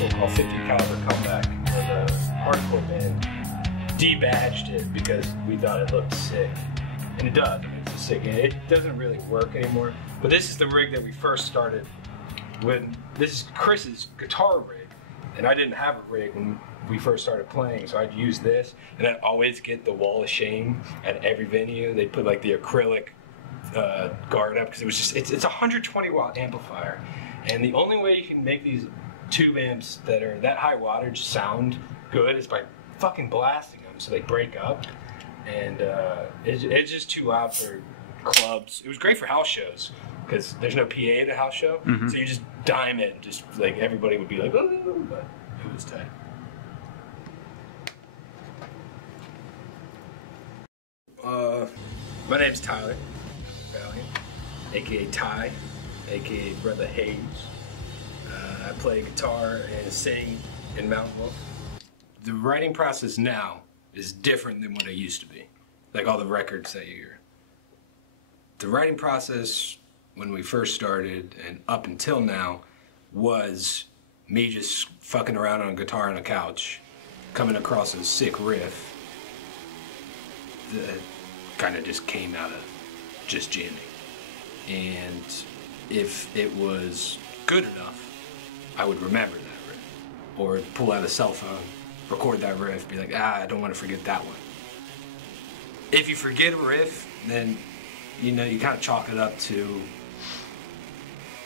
school called 50 Caliber Comeback, where the hardcore band debadged it because we thought it looked sick. And it does, I mean, it's sick. And it doesn't really work anymore. But this is the rig that we first started when, this is Chris's guitar rig. And I didn't have a rig when we first started playing, so I'd use this. And I'd always get the wall of shame at every venue. They'd put like the acrylic guard up because it was just, it's a 120 watt amplifier. And the only way you can make these tube amps that are that high wattage sound good is by fucking blasting them so they break up. And it's just too loud for clubs. It was great for house shows because there's no PA at a house show, so you just dime it and just like everybody would be like, oh, but it was tight. My name's Tyler Valiant, aka Ty, aka Brother Hayes. I play guitar and sing in Mountainwolf. The writing process now is different than what it used to be. Like all the records that you hear. The writing process when we first started and up until now was me just fucking around on a guitar on a couch, coming across a sick riff that kind of just came out of just jamming. And if it was good enough, I would remember that riff. Or pull out a cell phone, record that riff, be like, I don't want to forget that one. If you forget a riff, then, you know, you kind of chalk it up to,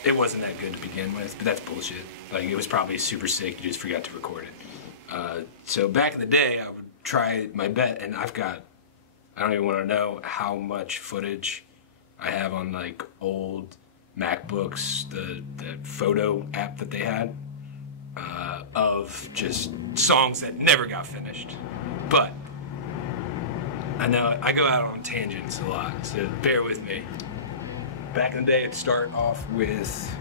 it wasn't that good to begin with, but that's bullshit. Like, it was probably super sick, you just forgot to record it. So back in the day, I would try my bet, and I've got, I don't even want to know how much footage I have on, like, old MacBooks, the photo app that they had, of just songs that never got finished. But I know I go out on tangents a lot, so bear with me. Back in the day, I'd start off with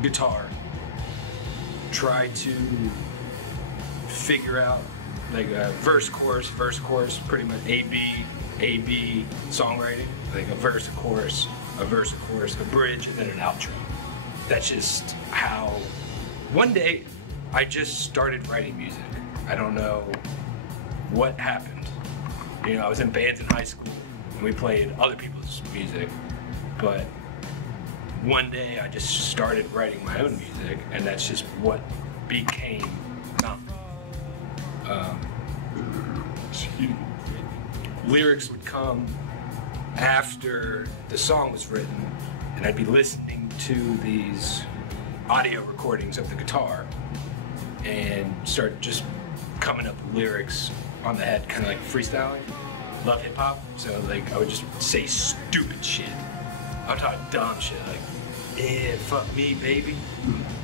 guitar, try to figure out like a verse, chorus, pretty much A-B songwriting, like a verse, a chorus, a bridge, and then an outro. That's just how, one day, I just started writing music. I don't know what happened. You know, I was in bands in high school, and we played other people's music, but one day I just started writing my own music, and that's just what became Mountain. Lyrics would come after the song was written, and I'd be listening to these audio recordings of the guitar and start just coming up with lyrics on the head, kind of like freestyling. Love hip hop, so like I would just say stupid shit. I'm talking dumb shit like, yeah, fuck me, baby.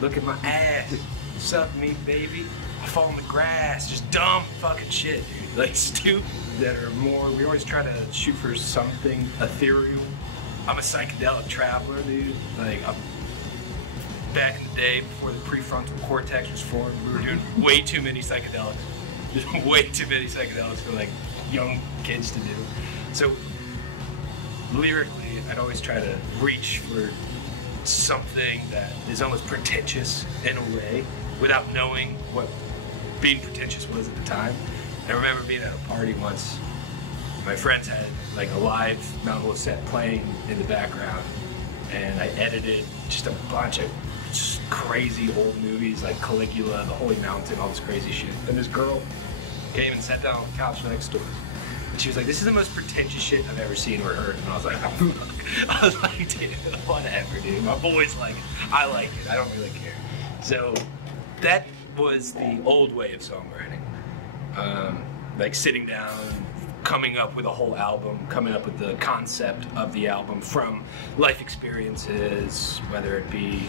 Look at my ass. Suck me, baby. I fall in the grass. Just dumb fucking shit, dude. Like stupid that are more, we always try to shoot for something ethereal. I'm a psychedelic traveler, dude. Like, back in the day, before the prefrontal cortex was formed, we were doing way too many psychedelics. Just way too many psychedelics for like young kids to do. So, lyrically, I'd always try to reach for something that is almost pretentious in a way, without knowing what being pretentious was at the time. I remember being at a party once. My friends had like a live Mountainwolf set playing in the background, and I edited just a bunch of just crazy old movies like Caligula, The Holy Mountain, all this crazy shit. And this girl came and sat down on the couch next door, and she was like, "This is the most pretentious shit I've ever seen or heard." And I was like, "Oh fuck!" I was like, "Dude, whatever, dude. My boys like it. I like it. I don't really care." So that was the old way of songwriting. Like sitting down, coming up with a whole album, coming up with the concept of the album from life experiences, whether it be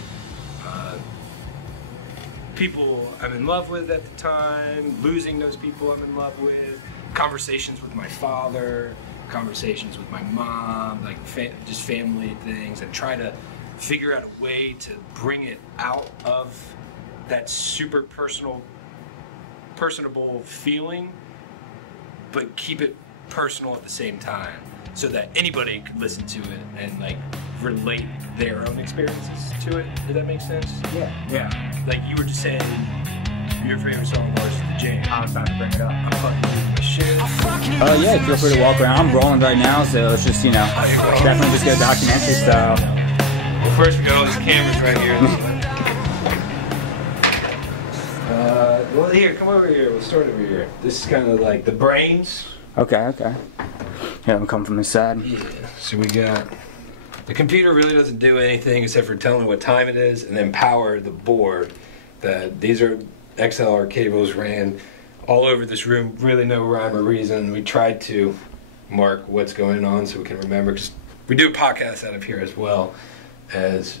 people I'm in love with at the time, losing those people I'm in love with, conversations with my father, conversations with my mom, like just family things, and try to figure out a way to bring it out of that super personable feeling, but keep it personal at the same time, so that anybody could listen to it and like relate their own experiences to it. Did that make sense? Yeah. Like you were just saying, your favorite song was The Jam. I was about to bring it up. I'm fucking losing my shit. Oh yeah, feel free to walk around. I'm rolling right now, so it's just, definitely just go documentary style. Well, first we got all these cameras right here. Well, here, come over here. We'll start over here. This is kind of like the brains. Okay. Yeah, I'm coming from this side. Yeah. So we got the computer really doesn't do anything except for telling what time it is and then power the board. These are XLR cables ran all over this room. Really no rhyme or reason. We tried to mark what's going on so we can remember, because we do a podcast out of here as well as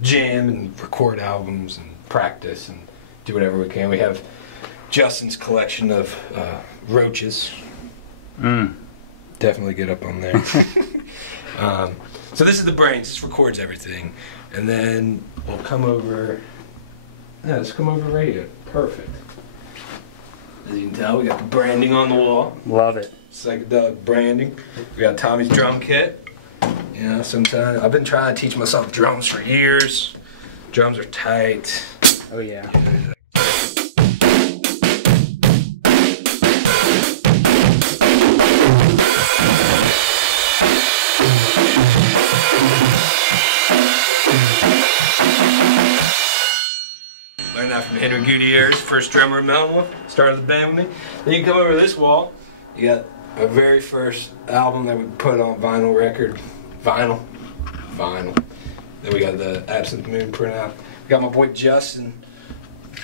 jam and record albums and practice and do whatever we can. We have Justin's collection of roaches. Definitely get up on there. So this is the brains. This records everything. And then we'll come over. Yeah, let's come over right here. Perfect. As you can tell, we got the branding on the wall. Love it. Psychedelic branding. We got Tommy's drum kit. Sometimes I've been trying to teach myself drums for years. Drums are tight. Oh yeah. Learned that from Henry Gutierrez, first drummer of Mountainwolf. Started the band with me. Then you come over to this wall. You got our very first album that we put on vinyl record. Vinyl. Then we got the Absinthe Moon printout. We got my boy Justin.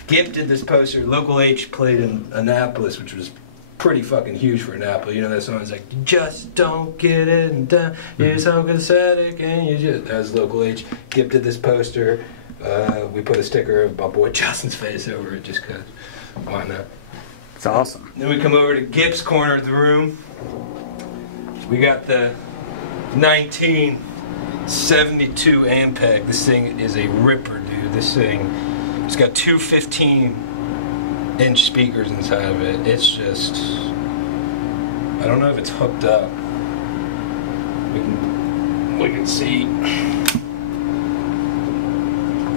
Gip did this poster. Local H played in Annapolis, which was pretty fucking huge for Annapolis. You know that song? It's like, you just don't get it and done. You're so pathetic and you just... That was Local H. Gip did this poster. We put a sticker of my boy Justin's face over it just because. Why not? It's awesome. Then we come over to Gip's corner of the room. We got the 1972 Ampeg. This thing is a ripper, dude. This thing, it's got two 15-inch speakers inside of it. It's just, I don't know if it's hooked up. We can see.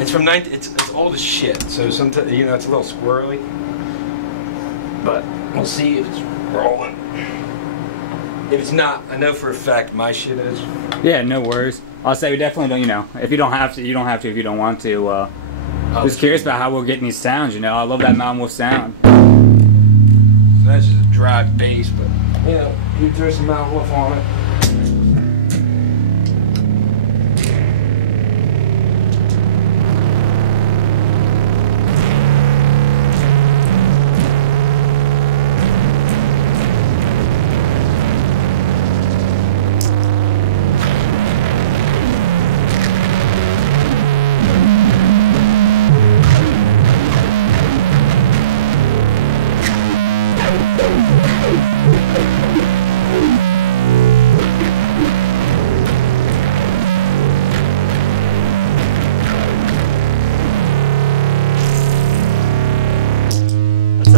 It's from it's old as shit. So sometimes it's a little squirrely. But we'll see if it's rolling. If it's not, I know for a fact my shit is. Yeah, no worries. I'll say we definitely don't, if you don't have to, you don't have to if you don't want to. Just curious about how we're getting these sounds, I love that Mountainwolf sound. So that's just a dry bass, but, you throw some Mountainwolf on it.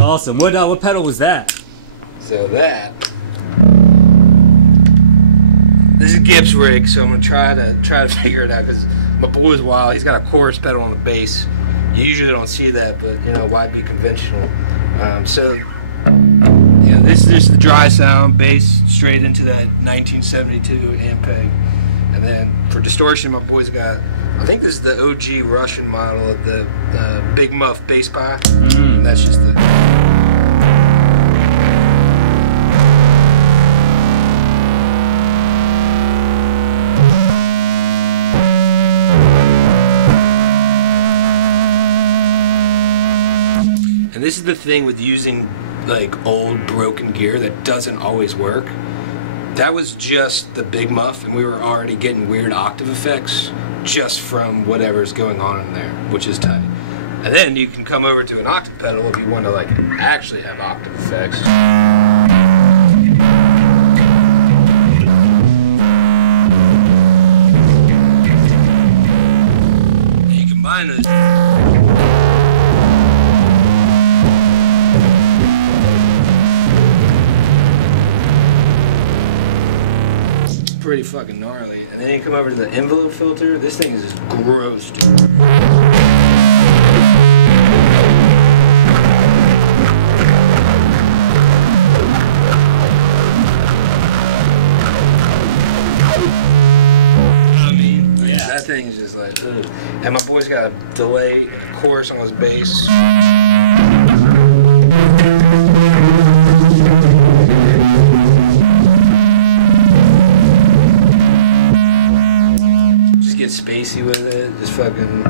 Awesome. What pedal was that? So this is Gip's rig, so I'm gonna try to figure it out because my boy's wild. He's got a chorus pedal on the bass. You usually don't see that, but why be conventional? This is the dry sound bass straight into that 1972 Ampeg, and then for distortion, my boy's got. I think this is the OG Russian model of the Big Muff bass pie. And that's just the. And this is the thing with using like old broken gear that doesn't always work. That was just the Big Muff, and we were already getting weird octave effects just from whatever's going on in there, which is tight. And then you can come over to an octave pedal if you want to like actually have octave effects. You combine this. pretty fucking gnarly. And then you come over to the envelope filter. This thing is just gross, dude. That thing is just like, ugh. And my boy's got a delay and a chorus on his bass. Just get spacey with it, just fucking.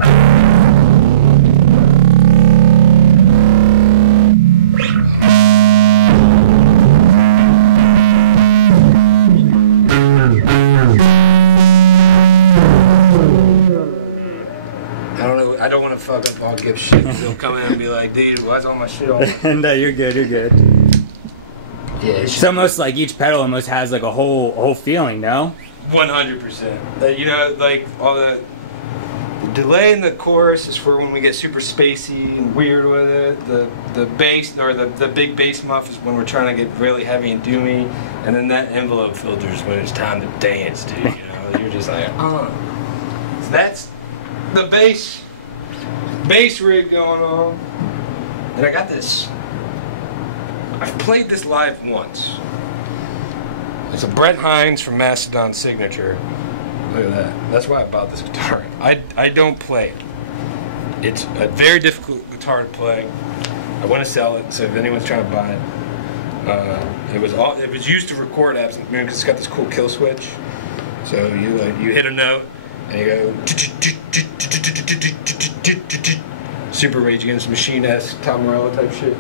I don't want to fuck up all Gibbs shit, because they'll come in and be like, dude, why's all my shit all... No, you're good, you're good. Yeah, it's almost like each pedal almost has like a whole feeling, no? 100%. You know, like, all the delay in the chorus is for when we get super spacey and weird with it. The bass, or the big bass muff is when we're trying to get really heavy and doomy. And then that envelope filter is when it's time to dance, dude, you know? You're just like, So that's the bass rig going on. And I got this. I've played this live once. It's a Brett Hines from Mastodon Signature. Look at that. That's why I bought this guitar. I don't play it. It's a very difficult guitar to play. I want to sell it, so if anyone's trying to buy it. It was used to record Absinthe Moon because it's got this cool kill switch. So you hit a note and you go super Rage Against the Machine-esque Tom Morello type shit.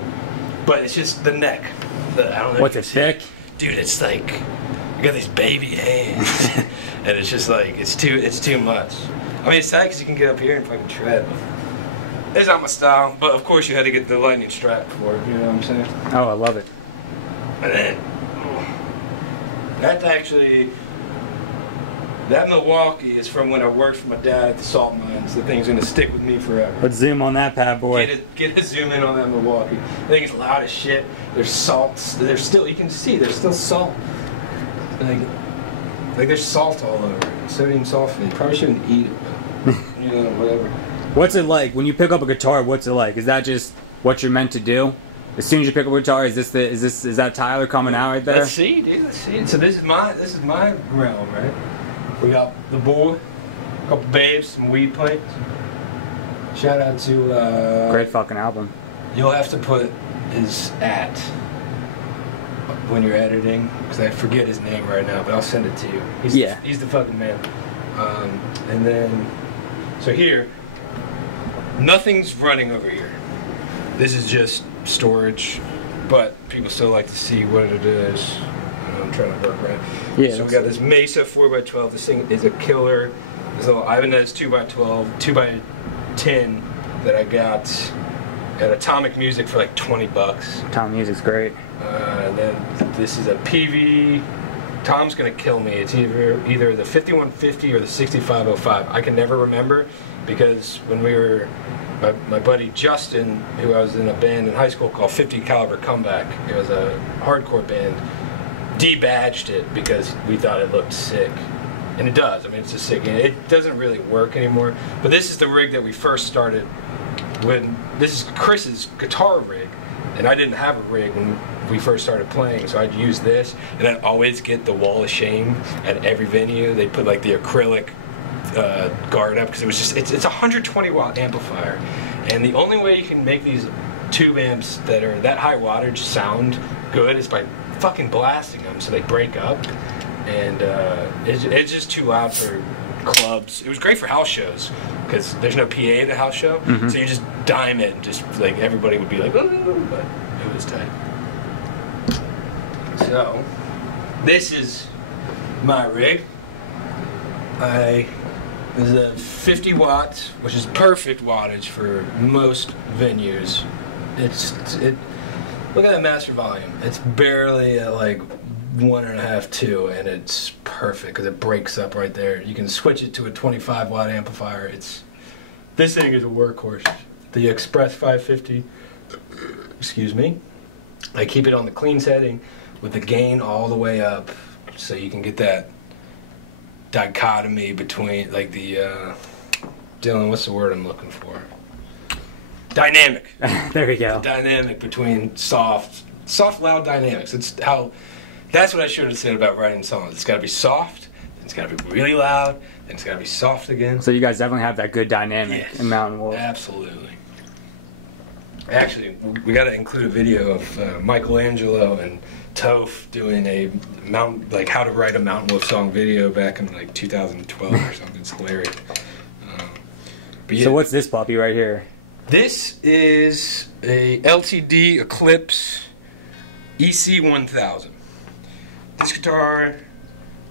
But it's just the neck. I don't know. What's it thick? Dude, it's like you got these baby hands, and it's just like it's too much. I mean, it's sad because you can get up here and fucking shred. It's not my style, but of course you had to get the lightning strap for it. You know what I'm saying? Oh, I love it. And then that Milwaukee is from when I worked for my dad at the salt mines. The thing's gonna stick with me forever. Let's zoom on that bad boy. Get a zoom in on that Milwaukee. The thing is loud as shit. There's salts. There's still, you can see there's still salt. Like there's salt all over it. Sodium sulfate. Probably shouldn't eat it, but you know, whatever. What's it like when you pick up a guitar? What's it like? Is that just what you're meant to do? As soon as you pick up a guitar, is that Tyler coming out right there? Let's see, dude. Let's see. So this is my realm, right? We got the boy, a couple babes, some weed plates. Shout out to great fucking album. You'll have to put his @ when you're editing, because I forget his name right now, but I'll send it to you. He's the fucking man. And then, so here, nothing's running over here. This is just storage, but people still like to see what it is. I'm trying to work right. Yeah. So we got this Mesa 4x12. This thing is a killer. This little Ibanez 2x12, 2x10 that I got at Atomic Music for like $20. Atomic Music's great. And then this is a PV. Tom's gonna kill me. It's either the 5150 or the 6505. I can never remember because when we were, my buddy Justin, who I was in a band in high school called 50 Caliber Comeback. It was a hardcore band. Debadged it because we thought it looked sick, and it does. I mean, it's just sick. It doesn't really work anymore. But this is the rig that we first started when. This is Chris's guitar rig, and I didn't have a rig when we first started playing, so I'd use this, and I'd always get the wall of shame at every venue. They put like the acrylic guard up because it was just it's a 120 watt amplifier, and the only way you can make these tube amps that are that high wattage sound good is by fucking blasting them so they break up, and it's just too loud for clubs. It was great for house shows because there's no PA at a house show, so you just dime it and just like everybody would be like, ooh, but it was tight. So this is my rig. This is a 50 watts, which is perfect wattage for most venues. Look at that master volume. It's barely at like 1.5, 2, and it's perfect because it breaks up right there. You can switch it to a 25 watt amplifier. This thing is a workhorse. The Express 550, excuse me. I keep it on the clean setting with the gain all the way up so you can get that dichotomy between, like the, Dylan, what's the word I'm looking for? Dynamic. There we go. The dynamic between soft, loud dynamics. That's what I should have said about writing songs. It's got to be soft, it's got to be really loud, and it's got to be soft again. So you guys definitely have that good dynamic in Mountainwolf. Absolutely. Actually, we got to include a video of Michelangelo and Toph doing a how to write a Mountainwolf song video back in like 2012 or something. It's hilarious. So what's this puppy right here? This is a LTD Eclipse EC1000. This guitar,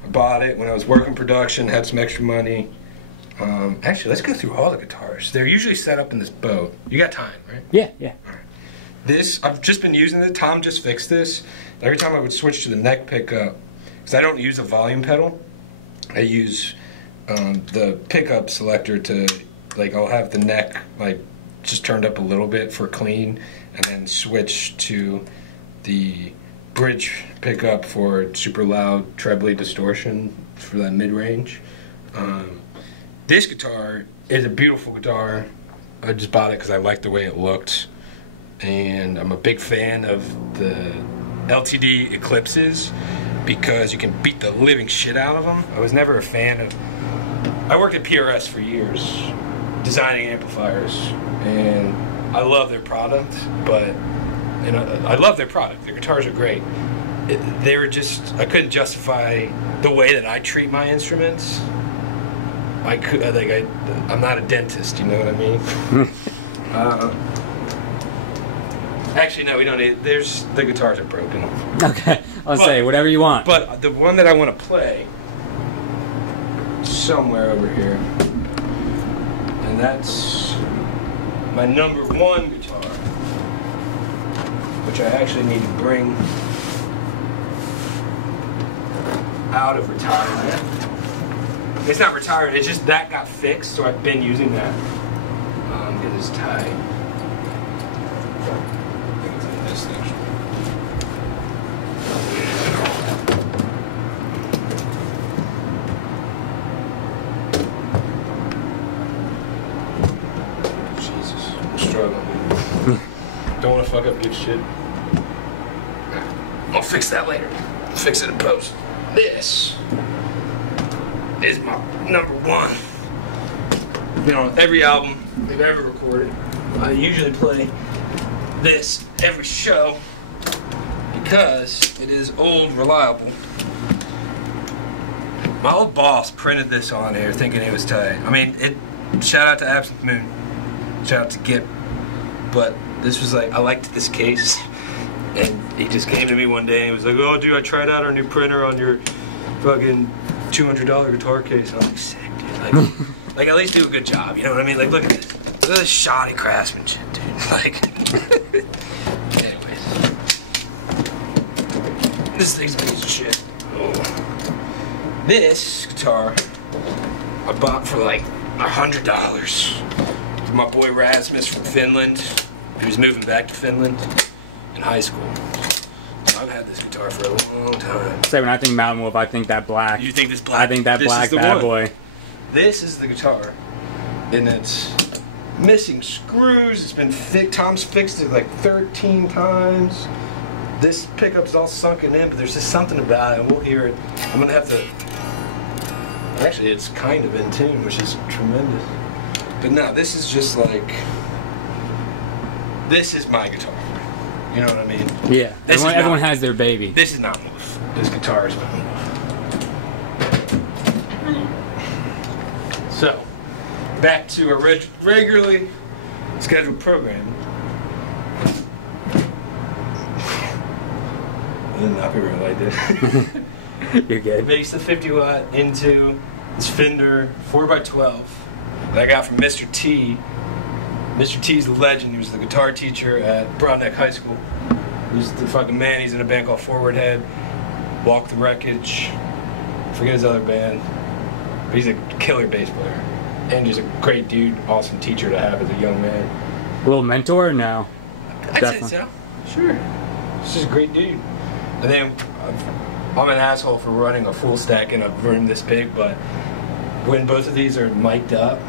I bought it when I was working production, had some extra money. Actually, let's go through all the guitars. They're usually set up in this boat. You got time, right? Yeah. All right. This, I've just been using it. Tom just fixed this. Every time I would switch to the neck pickup, because I don't use a volume pedal, I use the pickup selector to, like, I'll have the neck, like, just turned up a little bit for clean, and then switch to the bridge pickup for super loud trebly distortion for that mid-range. This guitar is a beautiful guitar. I just bought it because I liked the way it looked, and I'm a big fan of the LTD Eclipses because you can beat the living shit out of them. I was never a fan of... I worked at PRS for years designing amplifiers, and I love their product, but I love their product. Their guitars are great. They were just... I couldn't justify the way that I treat my instruments. I'm not a dentist, you know what I mean? Actually, no, we don't need... the guitars are broken. Okay, I'll say whatever you want. But the one that I want to play somewhere over here, and that's my #1 guitar, which I actually need to bring out of retirement. It's not retired, it's just that got fixed, so I've been using that. Get this tite. I think it's in this section. Jesus, I'm struggling. Don't want to fuck up good shit. I'll fix that later. Fix it in post. This is my #1. You know, every album they've ever recorded. I usually play this every show because it is old, reliable. My old boss printed this on here thinking it was tight. I mean, shout out to Absinthe Moon. Shout out to Gip. But this was like, I liked this case. And he just came to me one day and he was like, oh, dude, I tried out our new printer on your fucking $200 guitar case. And I was like, sick, dude. Like, at least do a good job, you know what I mean? Like, look at this. Look at this shoddy craftsmanship, dude. Like, anyways. This thing's a piece of shit. Oh. This guitar I bought for like $100. My boy Rasmus from Finland. He was moving back to Finland in high school. So I've had this guitar for a long time. Say when I think Mountainwolf, I think that black. You think this black? I think that black bad boy. This is the guitar, and it's missing screws. It's been thick. Tom's fixed it like 13 times. This pickup's all sunken in, but there's just something about it. We'll hear it. I'm gonna have to. Actually, it's kind of in tune, which is tremendous. But no, this is just like. This is my guitar. You know what I mean? Yeah. Everyone has their baby. This is not Wolf. This guitar is not Wolf. So, back to a regularly scheduled program. I did not be real like this. You're good. Makes the 50 watt into this Fender 4x12 that I got from Mr. T. Mr. T's the legend. He was the guitar teacher at Broadneck High School. He's the fucking man. He's in a band called Forward Head, Walk the Wreckage. Forget his other band. But he's a killer bass player. And just a great dude, awesome teacher to have as a young man. A little mentor or no? I'd say so. Sure. He's just a great dude. And then I'm an asshole for running a full stack in a room this big, but when both of these are mic'd up,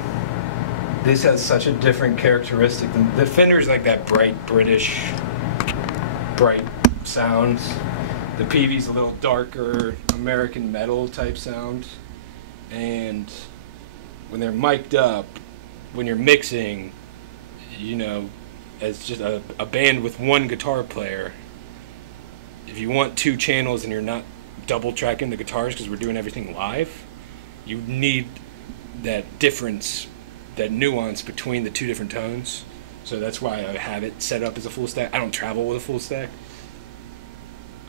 this has such a different characteristic. The Fender's like that bright British, bright sound. The PV's a little darker, American metal type sound. And when they're mic'd up, when you're mixing, you know, as just a band with one guitar player, if you want 2 channels and you're not double tracking the guitars because we're doing everything live, you need that difference, that nuance between the 2 different tones. So that's why I have it set up as a full stack. I don't travel with a full stack.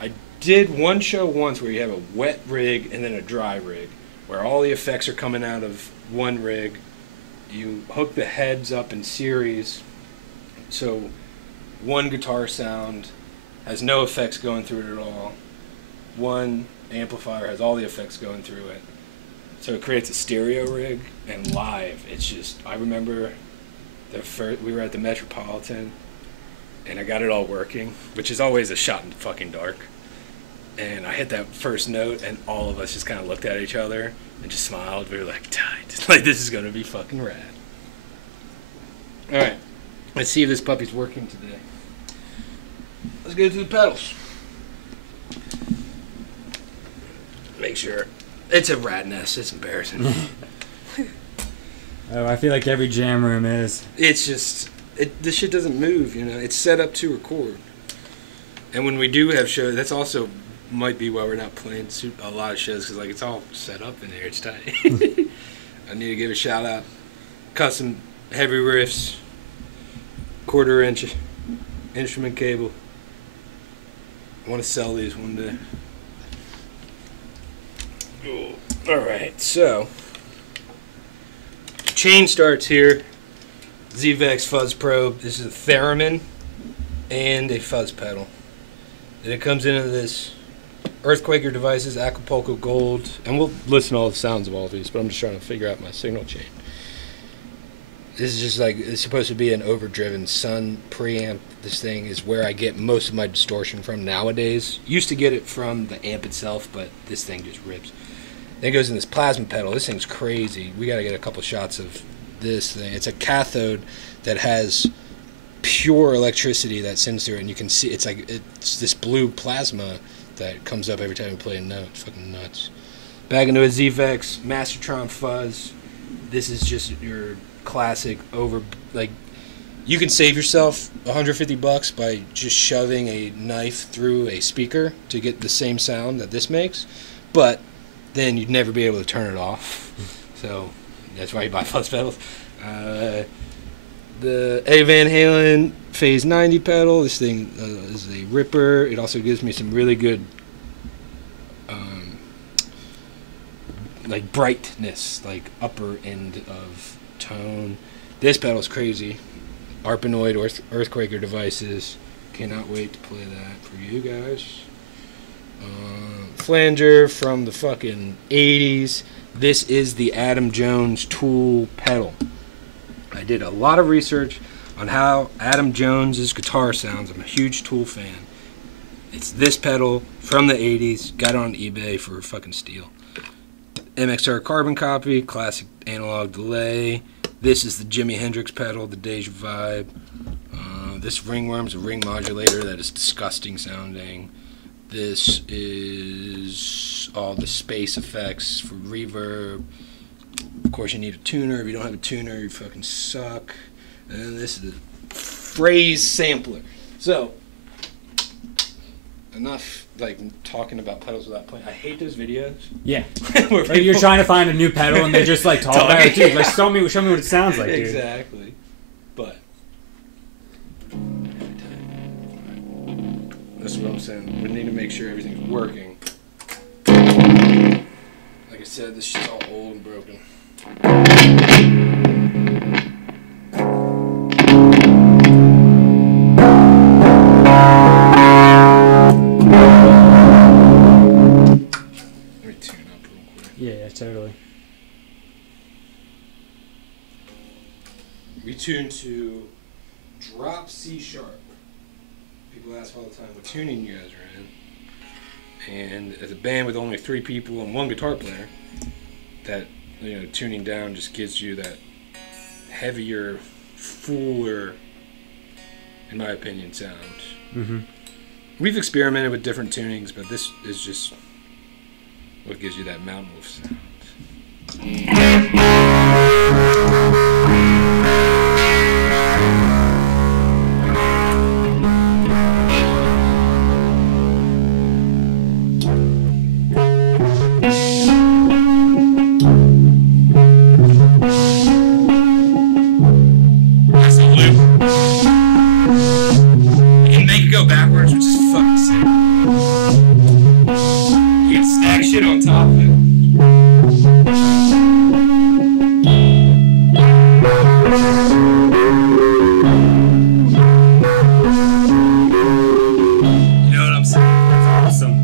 I did one show once where you have a wet rig and then a dry rig, where all the effects are coming out of one rig. You hook the heads up in series, so one guitar sound has no effects going through it at all. One amplifier has all the effects going through it. So it creates a stereo rig, and live, it's just, I remember we were at the Metropolitan, and I got it all working, which is always a shot in the fucking dark. And I hit that first note, and all of us just kind of looked at each other and just smiled. We were like, tight. Like, this is going to be fucking rad. Alright, let's see if this puppy's working today. Let's go to the pedals. Make sure. It's a rat nest. It's embarrassing. Oh, I feel like every jam room is. It's just, this shit doesn't move, you know. It's set up to record. And when we do have shows, that's also might be why we're not playing a lot of shows, because like it's all set up in here. It's tight. I need to give a shout out. Custom heavy riffs, 1/4 inch instrument cable. I want to sell these one day. All right, so chain starts here. ZVEX fuzz probe. This is a theremin and a fuzz pedal. Then it comes into this Earthquaker Devices Acapulco Gold, and we'll listen to all the sounds of all these, but I'm just trying to figure out my signal chain. This is just like, it's supposed to be an overdriven Sun preamp. This thing is where I get most of my distortion from nowadays. Used to get it from the amp itself, but this thing just rips. Then it goes in this plasma pedal. This thing's crazy. We got to get a couple shots of this thing. It's a cathode that has pure electricity that sends through it, and you can see it's like it's this blue plasma that comes up every time you play a note. It's fucking nuts. Back into a ZVEX Mastertron fuzz. This is just your classic like, you can save yourself $150 by just shoving a knife through a speaker to get the same sound that this makes, but then you'd never be able to turn it off. So that's why you buy fuzz pedals. The Eddie Van Halen Phase 90 pedal. This thing is a ripper. It also gives me some really good like brightness, like upper end of tone. This pedal's crazy. Arpanoid Earthquaker Devices. Cannot wait to play that for you guys. Flanger from the fucking 80s. This is the Adam Jones Tool pedal. I did a lot of research on how Adam Jones's guitar sounds. I'm a huge Tool fan. It's this pedal from the 80s. Got it on eBay for a fucking steal. MXR carbon copy, classic analog delay. This is the Jimi Hendrix pedal, the Deja Vibe. This ringworm's a ring modulator that is disgusting sounding. This is all the space effects for reverb. Of course, you need a tuner. If you don't have a tuner, you fucking suck. And this is a phrase sampler. So, enough like talking about pedals without playing. I hate those videos. Yeah. Like you're trying to find a new pedal and they just like talk about it too. Like show me what it sounds like, dude. Exactly. But that's what I'm saying. We need to make sure everything's working. Like I said, this shit's all old and broken. Let me tune up real quick. Yeah, totally. We tune to drop C sharp. People ask all the time what tuning you guys are in. And as a band with only 3 people and 1 guitar player, that, you know, tuning down just gives you that heavier, fuller, in my opinion, sound. Mm-hmm. We've experimented with different tunings, but this is just what gives you that Mountain Wolf sound. That's a loop. You can make it go backwards, which is fucking sick. You can stack shit on top of it. You know what I'm saying? That's awesome.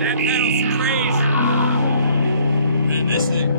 That pedal's crazy. And this thing.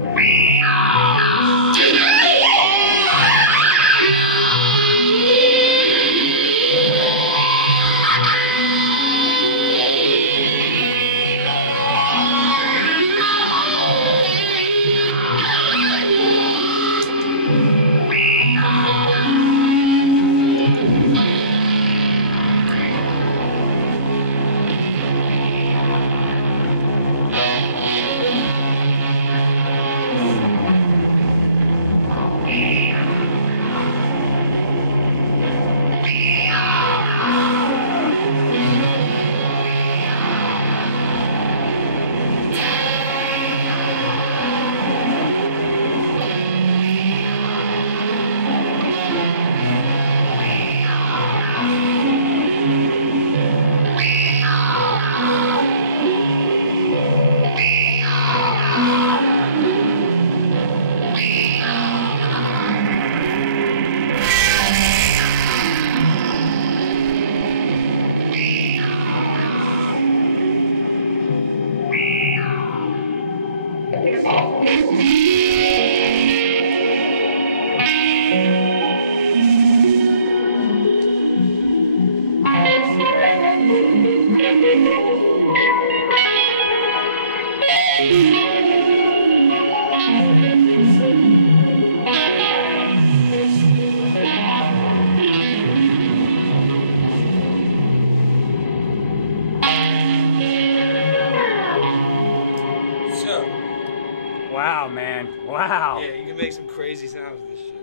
Wow, man. Wow. Yeah, you can make some crazy sounds with this shit.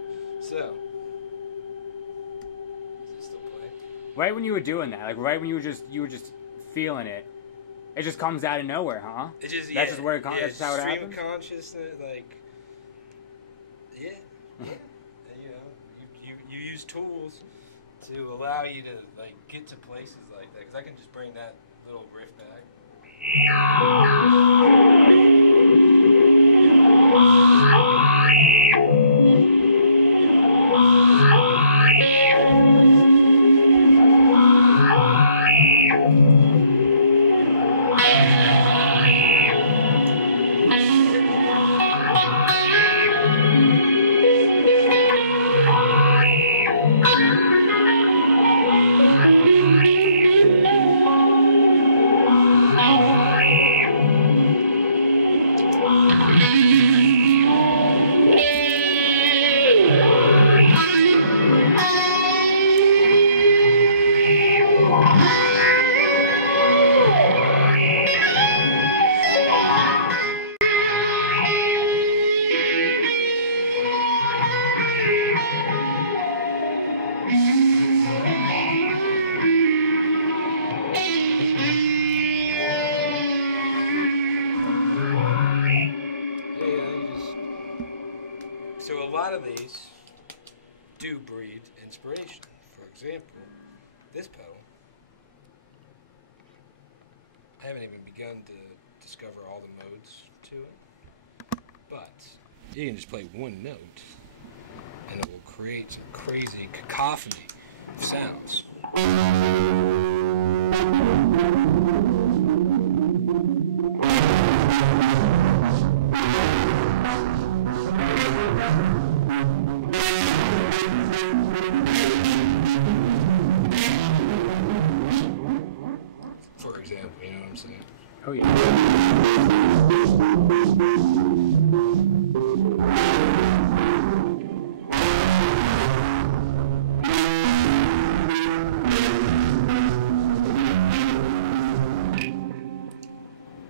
So, does it still play? Right when you were doing that, like right when you were just feeling it, it just comes out of nowhere, huh? It just that's just where it comes. Yeah, that's how it stream happens. of consciousness, like yeah. And, you know, you use tools to allow you to like get to places like that. Because I can just bring that little riff back. So a lot of these do breed inspiration. For example, this pedal, I haven't even begun to discover all the modes to it, but you can just play one note and it will create some crazy cacophony of sounds. For example, you know what I'm saying? Oh yeah.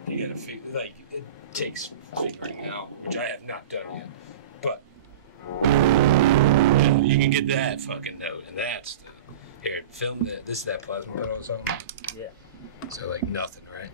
You gotta figure, like, it takes figuring out, which I have not done yet, but you can get that fucking note, and that's the, here, film that, this is that plasma pedal or something? Yeah. So, like, nothing, right?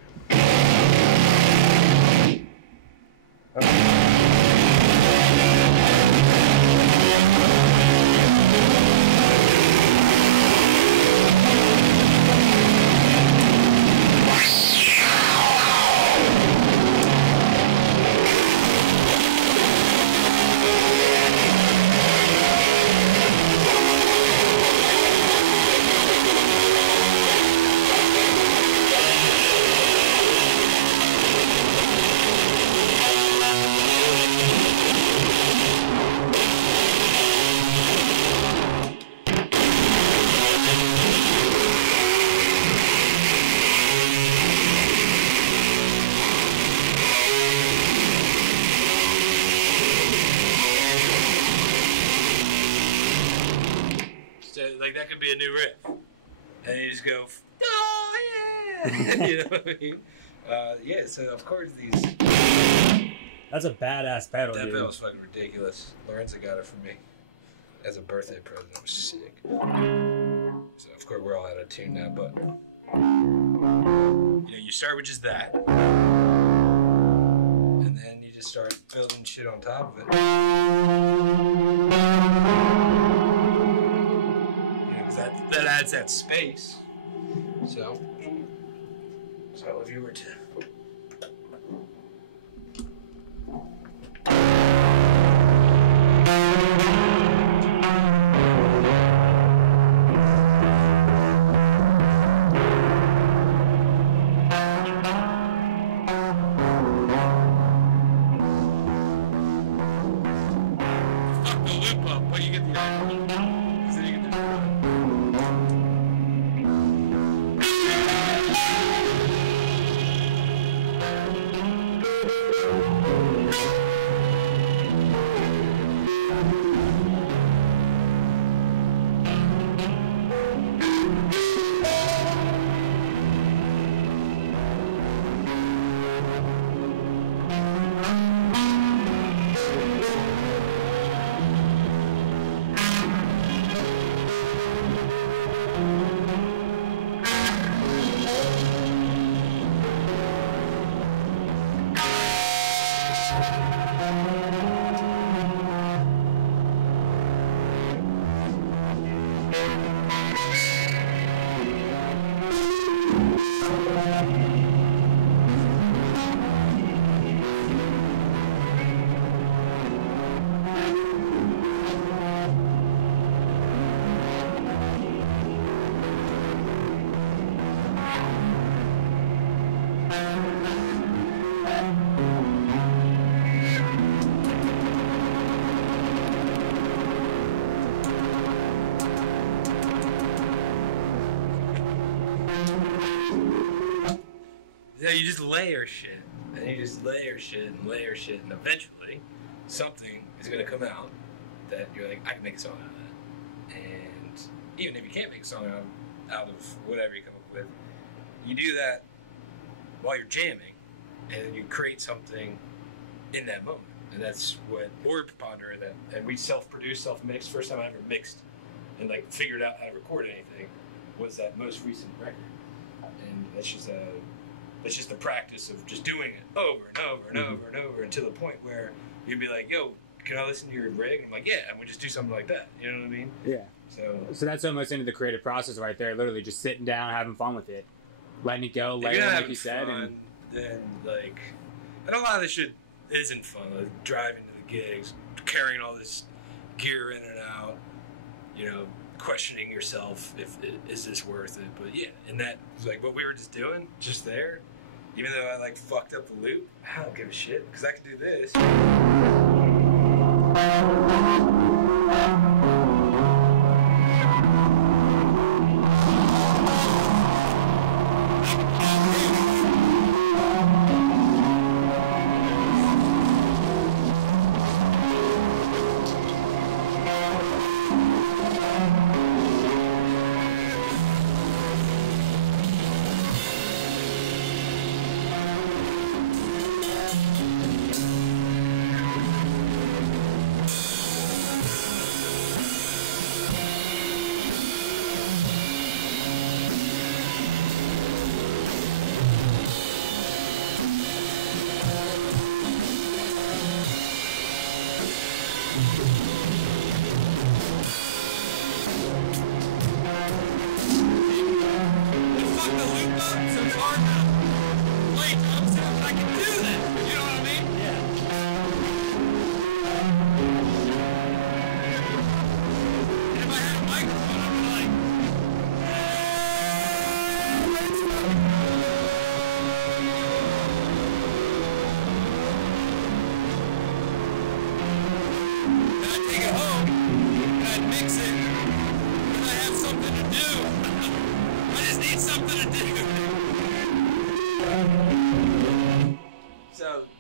Like, that could be a new riff. And you just go, oh, yeah! You know what I mean? Yeah, so, of course, these... That's a badass pedal, That dude. pedal's fucking ridiculous. Lorenzo got it for me as a birthday present. It was sick. So, of course, we're all out of tune now, but... You know, you start with just that. And then you just start building shit on top of it. That adds that space. So if you were to fuck the loop up, but you get the idea. So you can just Yeah, you just layer shit, and you just layer shit, and eventually something is gonna come out that you're like, I can make a song out of that. And even if you can't make a song out of whatever you come up with, you do that while you're jamming, and you create something in that moment. And that's what we're pondering that. And we self-produced, self-mixed. First time I ever mixed and like figured out how to record anything was that most recent record. And that's just the practice of just doing it over and over and over and over until the point where you'd be like, yo, can I listen to your rig? And I'm like, yeah, and we just do something like that. You know what I mean? Yeah. So that's almost into the creative process right there. Literally just sitting down, having fun with it, letting it go, layering, like you said, and like, and a lot of this shit isn't fun. Like driving to the gigs, carrying all this gear in and out, you know, questioning yourself if is this worth it. But yeah, and that like what we were just doing, just there. Even though I like fucked up the loop, I don't give a shit because I can do this.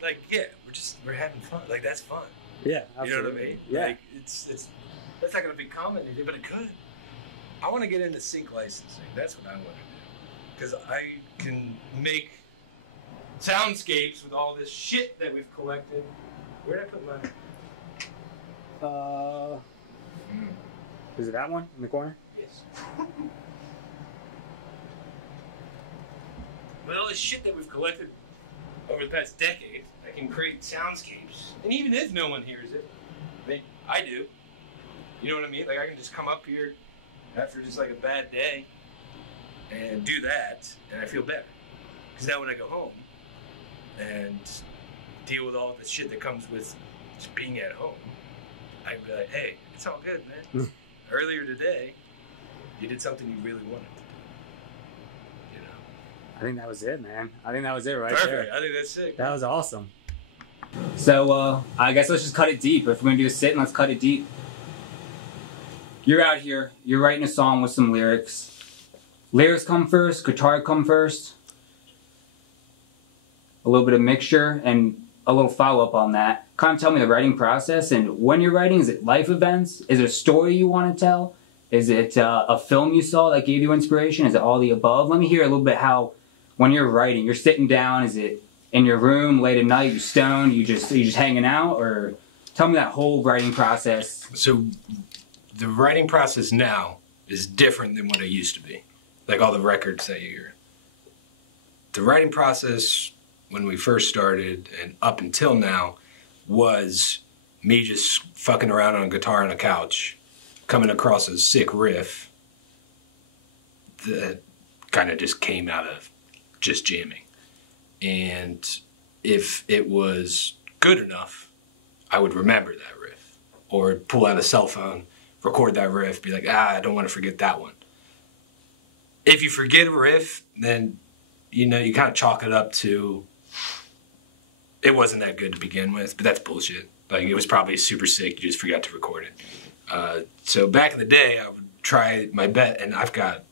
Like, yeah, we're having fun. Like, that's fun. Yeah, absolutely. You know what I mean? Yeah. Like, it's that's not gonna become anything, but it could. I want to get into sync licensing. That's what I want to do, because I can make soundscapes with all this shit that we've collected. Where did I put mine? Is it that one in the corner? Yes. With all this shit that we've collected over the past decade, I can create soundscapes. And even if no one hears it, I mean, I do. You know what I mean? Like, I can just come up here after just like a bad day and do that, and I feel better. Because now when I go home and deal with all the shit that comes with just being at home, I can be like, hey, it's all good, man. Earlier today, you did something you really wanted to do. You know? I think that was it, man. I think that was it right Perfect. there. I think that's sick. That was awesome. So, I guess let's just cut it deep. If we're going to do a sit, let's cut it deep. You're out here, you're writing a song with some lyrics. Lyrics come first, guitar come first. A little bit of mixture and a little follow-up on that. Kind of tell me the writing process, and when you're writing, is it life events? Is it a story you want to tell? Is it a film you saw that gave you inspiration? Is it all the above? Let me hear a little bit how, when you're writing, you're sitting down, is it in your room late at night, you stoned, you just hanging out, or tell me that whole writing process. So the writing process now is different than what it used to be. Like all the records that you hear. The writing process when we first started and up until now was me just fucking around on a guitar on a couch, coming across a sick riff that kind of just came out of just jamming. And if it was good enough, I would remember that riff. Or pull out a cell phone, record that riff, be like, I don't want to forget that one. If you forget a riff, then, you know, you kind of chalk it up to, it wasn't that good to begin with, but that's bullshit. Like, it was probably super sick, you just forgot to record it. So back in the day, I would try my best, and I've got,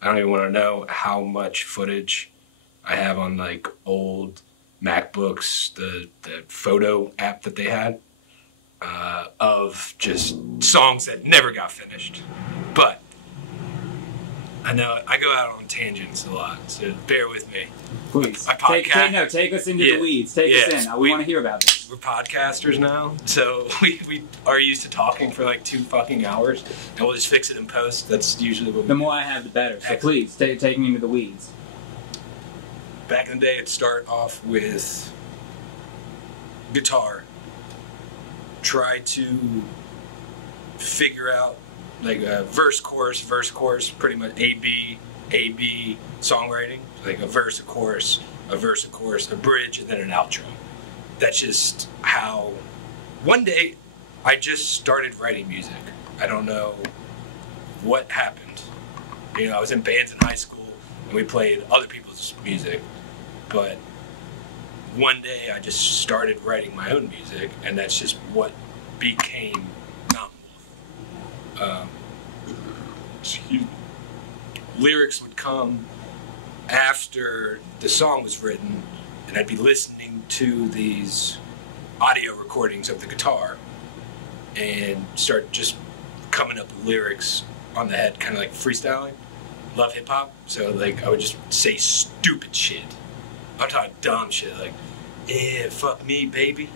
I don't even want to know how much footage I have on, like, old MacBooks, the photo app that they had, of just songs that never got finished. But I know I go out on tangents a lot, so bear with me. Please. I podcast. Take us into the weeds. Take us in. We want to hear about this. We're podcasters now, so we are used to talking for like 2 fucking hours, and we'll just fix it in post. That's usually what we do. The more I have, the better. So please, take me into the weeds. Back in the day, it'd start off with guitar. Try to figure out like a verse, chorus, pretty much A-B songwriting. Like a verse, a chorus, a bridge, and then an outro. That's just how... One day, I just started writing music. I don't know what happened. You know, I was in bands in high school, and we played other people's music. But one day, I just started writing my own music, and that's just what became Mountainwolf. Excuse me. Lyrics would come after the song was written, and I'd be listening to these audio recordings of the guitar and start just coming up with lyrics on the head, kind of like freestyling. Love hip hop, so like I would just say stupid shit. I'm talking dumb shit like, yeah, fuck me, baby.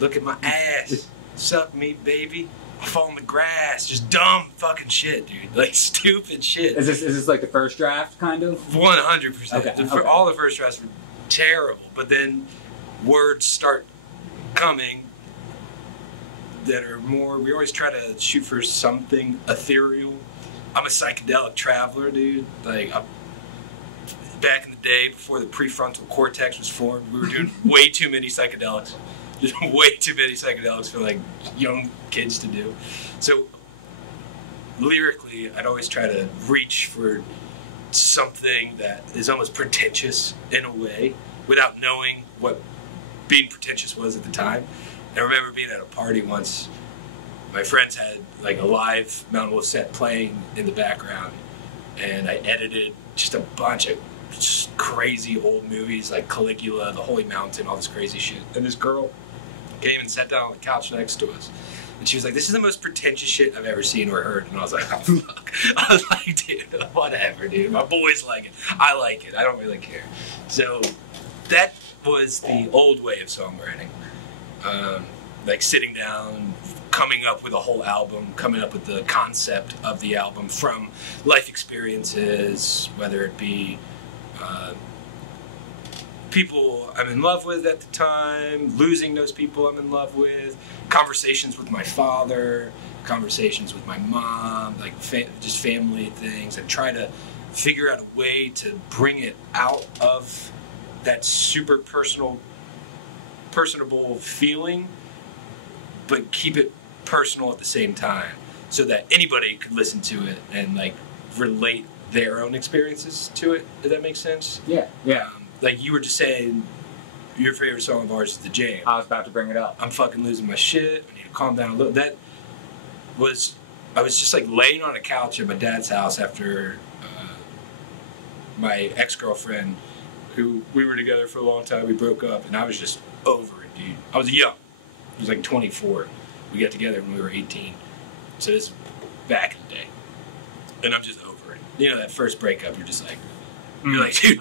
Look at my ass. Suck me, baby. I fall in the grass. Just dumb fucking shit, dude. Like stupid shit. Is this like the first draft, kind of? 100%. Okay. All the first drafts were terrible, but then words start coming that are more. We always try to shoot for something ethereal. I'm a psychedelic traveler, dude. Like back in the day, before the prefrontal cortex was formed, we were doing way too many psychedelics. Just way too many psychedelics for like young kids to do. So lyrically, I'd always try to reach for something that is almost pretentious in a way, without knowing what being pretentious was at the time. And I remember being at a party once. My friends had like a live Mountainwolf set playing in the background, and I edited just a bunch of just crazy old movies like Caligula, The Holy Mountain, all this crazy shit. And this girl came and sat down on the couch next to us. And she was like, this is the most pretentious shit I've ever seen or heard. And I was like, oh, fuck. I was like, dude, whatever, dude. My boys like it. I like it. I don't really care. So that was the old way of songwriting. Like sitting down, coming up with a whole album, coming up with the concept of the album from life experiences, whether it be people I'm in love with at the time, losing those people I'm in love with, conversations with my father, conversations with my mom, like just family things, and try to figure out a way to bring it out of that super personable feeling, but keep it personal at the same time, so that anybody could listen to it and like relate their own experiences to it. Did that make sense? Yeah. Like you were just saying, your favorite song of ours is The Jam. I was about to bring it up. I'm fucking losing my shit. I need to calm down a little. I was just like laying on a couch at my dad's house after my ex-girlfriend, who we were together for a long time, we broke up, and I was just over it, dude. I was young. I was like 24. We got together when we were 18. So this is back in the day. And I'm just over it. You know, that first breakup, you're just like, you're like, dude,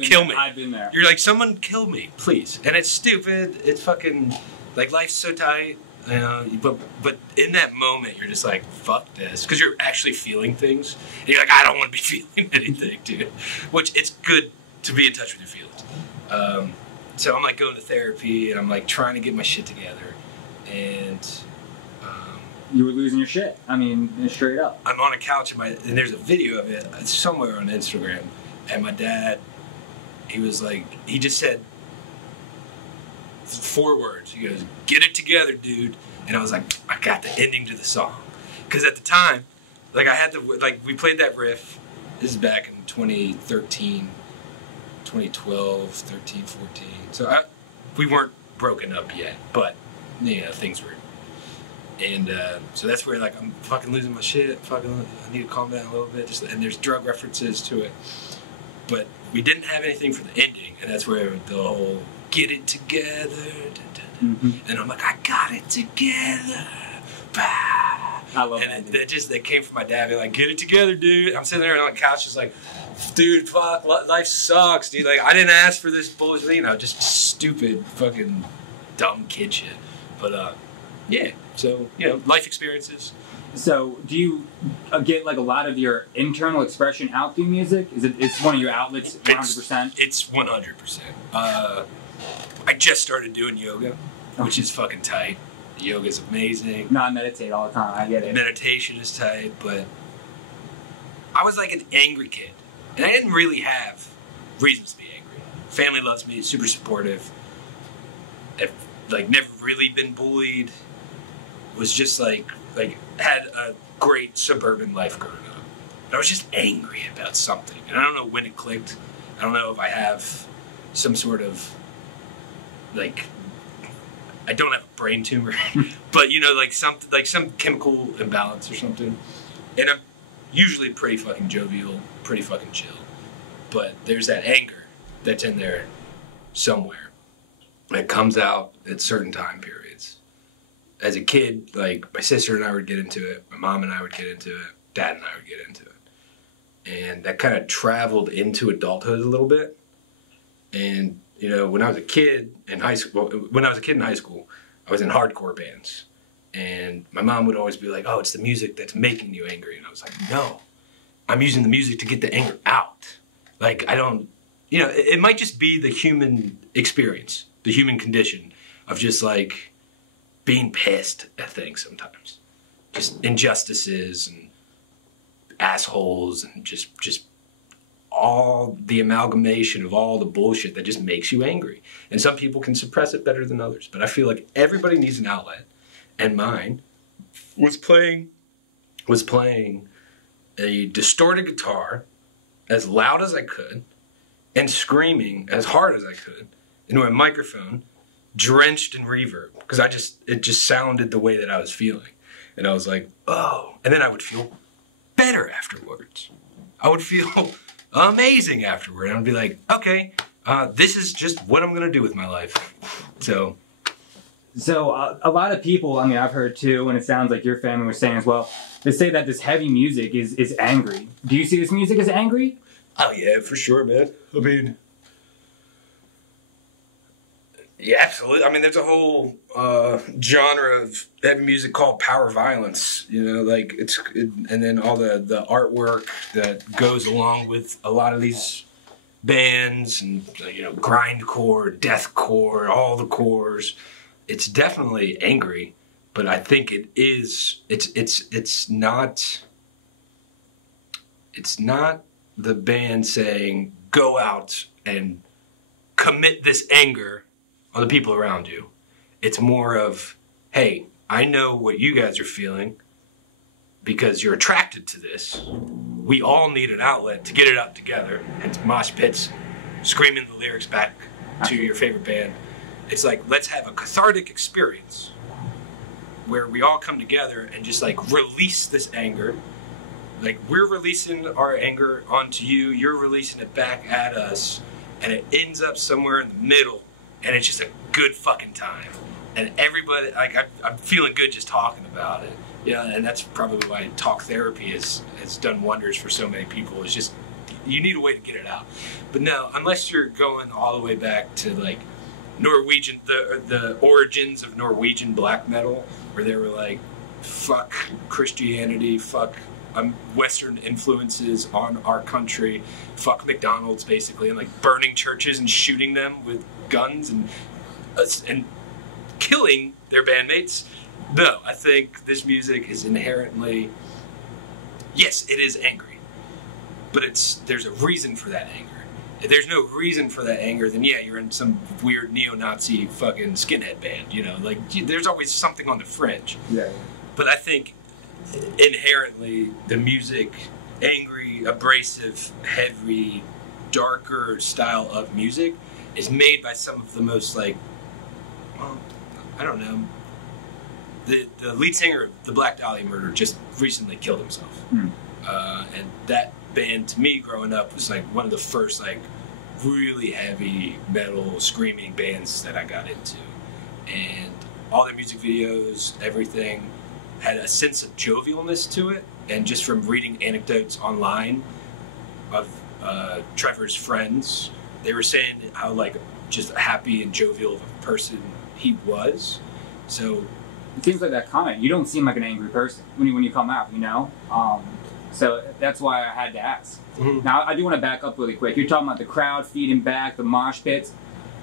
kill me. I've been there. You're like, someone kill me, please. And it's stupid. It's fucking, like, life's so tight. You know, but in that moment, you're just like, fuck this. Because you're actually feeling things. And you're like, I don't want to be feeling anything, dude. Which, it's good to be in touch with your feelings. So I'm like going to therapy, and I'm like trying to get my shit together. And you were losing your shit. I mean, straight up. I'm on a couch, and there's a video of it somewhere on Instagram. And my dad, he was like, he just said 4 words. He goes, get it together, dude. And I was like, I got the ending to the song. Because at the time, like I had to, like we played that riff. This is back in 2013, 2012, 13, 14. So we weren't broken up yet, but, you know, things were. And so that's where, like, I'm fucking losing my shit. I need to calm down a little bit. And there's drug references to it. But we didn't have anything for the ending, and that's where the whole get it together. And I'm like, I got it together. Bah. I love and that. That came from my dad. Being like, get it together, dude. I'm sitting there on the couch, just like, dude, fuck, life sucks, dude. Like, I didn't ask for this bullshit, you know, just stupid, fucking, dumb kid shit. But yeah. So you know, life experiences. So, do you get like a lot of your internal expression out through music? It's one of your outlets, 100%? It's 100%. I just started doing yoga, which is fucking tight. Yoga is amazing. No, I meditate all the time. I get it. Meditation is tight, but I was like an angry kid, and I didn't really have reasons to be angry. Family loves me, super supportive. I've like never really been bullied. Was just like had a great suburban life growing up. But I was just angry about something, and I don't know when it clicked. I don't know if I have some sort of like, I don't have a brain tumor, but you know, like some chemical imbalance or something. And I'm usually pretty fucking jovial, pretty fucking chill. But there's that anger that's in there somewhere that comes out at certain time periods. As a kid, like my sister and I would get into it, my mom and I would get into it, dad and I would get into it. And that kind of traveled into adulthood a little bit. And you know, when I was a kid in high school, I was in hardcore bands. And my mom would always be like, oh, it's the music that's making you angry. And I was like, no, I'm using the music to get the anger out. Like, I don't, you know, it might just be the human experience, the human condition of just like being pissed at things sometimes. Just injustices and assholes and just all the amalgamation of all the bullshit that just makes you angry. And some people can suppress it better than others. But I feel like everybody needs an outlet. And mine was playing a distorted guitar as loud as I could and screaming as hard as I could into a microphone drenched in reverb. Because it just sounded the way that I was feeling. And I was like, oh. And then I would feel better afterwards. I would feel amazing afterward. And I'd be like, okay, this is just what I'm gonna do with my life. So a lot of people, I mean, I've heard too, and it sounds like your family was saying as well, they say that this heavy music is angry. Do you see this music as angry? Oh yeah, for sure, man. I mean, yeah, absolutely. I mean, there's a whole genre of heavy music called power violence. You know, like and then all the artwork that goes along with a lot of these bands, and you know, grindcore, deathcore, all the cores. It's definitely angry, but I think it is. It's not the band saying go out and commit this anger on the people around you. It's more of, hey, I know what you guys are feeling because you're attracted to this. We all need an outlet to get it out together. And mosh pits, screaming the lyrics back to your favorite band. It's like, let's have a cathartic experience where we all come together and just like release this anger. Like, we're releasing our anger onto you, you're releasing it back at us, and it ends up somewhere in the middle. And it's just a good fucking time. And everybody, like, I'm feeling good just talking about it. Yeah, and that's probably why talk therapy has done wonders for so many people. It's just, you need a way to get it out. But no, unless you're going all the way back to, like, Norwegian, the origins of Norwegian black metal, where they were like, fuck Christianity, fuck Western influences on our country, fuck McDonald's, basically, and like burning churches and shooting them with guns and killing their bandmates. No, I think this music is inherently, yes, it is angry, but there's a reason for that anger. If there's no reason for that anger, then yeah, you're in some weird neo-Nazi fucking skinhead band, you know, like there's always something on the fringe. Yeah. But I think inherently the music, angry, abrasive, heavy, darker style of music is made by some of the most, like, well, I don't know, the lead singer of the Black Dahlia Murder just recently killed himself. And that band, to me, growing up, was like one of the first like really heavy metal screaming bands that I got into. And all their music videos, everything, had a sense of jovialness to it, and just from reading anecdotes online of Trevor's friends, they were saying how like just happy and jovial of a person he was. So it seems like that comment. You don't seem like an angry person when you come out, you know. So that's why I had to ask. Mm-hmm. Now I do want to back up really quick. You're talking about the crowd feeding back, the mosh pits.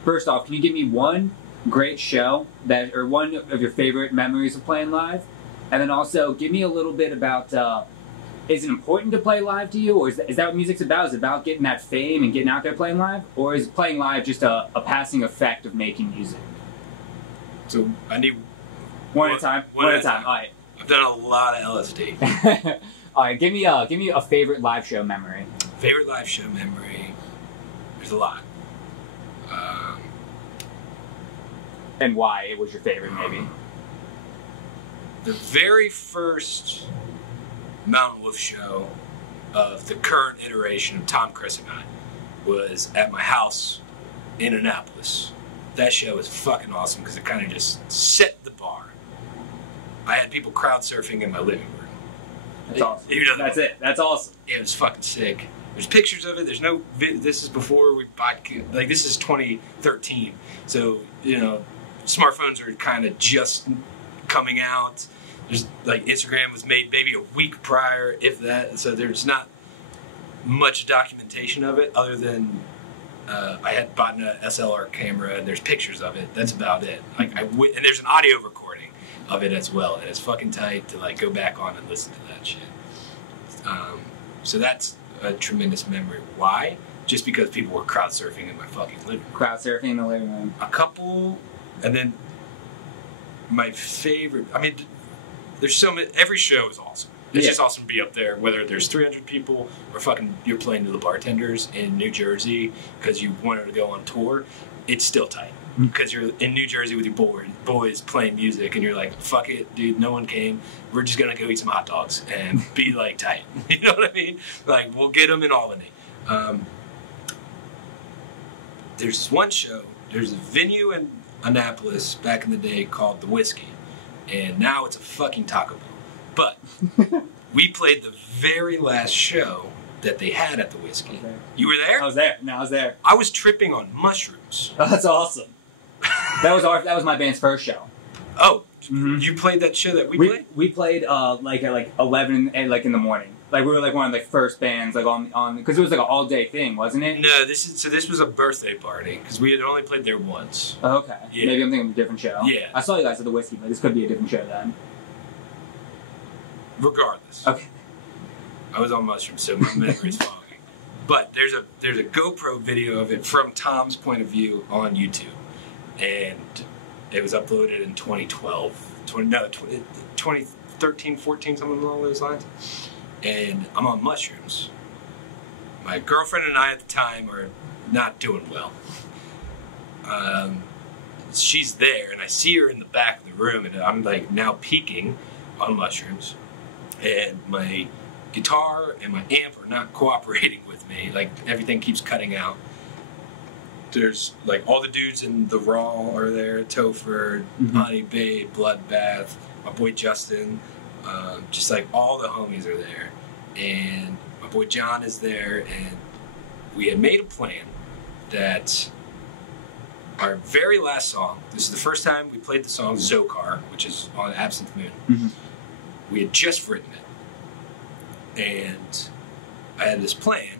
First off, can you give me one great show or one of your favorite memories of playing live? And then also give me a little bit about, is it important to play live to you? Or is that what music's about? Is it about getting that fame and getting out there playing live? Or is playing live just a passing effect of making music? So I need... One at a time. All right. I've done a lot of LSD. All right, give me a favorite live show memory. Favorite live show memory? There's a lot. And why it was your favorite, maybe? The very first Mountainwolf show of the current iteration of Tom, Chris, and I was at my house in Annapolis. That show was fucking awesome because it kind of just set the bar. I had people crowd surfing in my living room. That's awesome. That's it. That's awesome. It was fucking sick. There's pictures of it. There's no. This is before we bought. Like this is 2013. So you know, smartphones are kind of just coming out. There's like Instagram was made maybe a week prior, if that. So there's not much documentation of it other than I had bought an SLR camera and there's pictures of it. That's about it. Like and there's an audio recording of it as well, and it's fucking tight to like go back on and listen to that shit. So that's a tremendous memory. Why? Just because people were crowd surfing in my fucking living room. Crowd surfing in the living room. A couple, and then my favorite. I mean, there's so many. Every show is awesome. It's just awesome to be up there, whether there's 300 people or fucking you're playing to the bartenders in New Jersey because you wanted to go on tour. It's still tight because you're in New Jersey with your boys playing music, and you're like, fuck it, dude, no one came. We're just gonna go eat some hot dogs and be like tight. You know what I mean? Like we'll get them in Albany. There's one show. There's a venue in Annapolis back in the day called The Whiskey, and now it's a fucking Taco Bell. But we played the very last show that they had at the Whiskey. You were there? I was there. No, I was there. I was tripping on mushrooms. Oh, that's awesome. That was my band's first show. Oh, you played that show that we played? We played like at like 11 in the morning. Like we were like one of the first bands like on because it was like an all day thing, wasn't it? No, this was a birthday party because we had only played there once. Oh, okay. Yeah. Maybe I'm thinking of a different show. Yeah. I saw you guys at the Whiskey, but this could be a different show then. Regardless. Okay. I was on mushrooms, so my memory's foggy. But there's a GoPro video of it from Tom's point of view on YouTube, and it was uploaded in 2013, 14, something along those lines. And I'm on mushrooms. My girlfriend and I at the time are not doing well. She's there, and I see her in the back of the room, and I'm like now peeking on mushrooms. And my guitar and my amp are not cooperating with me. Like, everything keeps cutting out. There's, like, all the dudes in the Raw are there. Topher, Honey Babe, Bloodbath, my boy Justin. Just, like, all the homies are there. And my boy John is there. And we had made a plan that our very last song, this is the first time we played the song Zokar, which is on Absinthe Moon. We had just written it. And I had this plan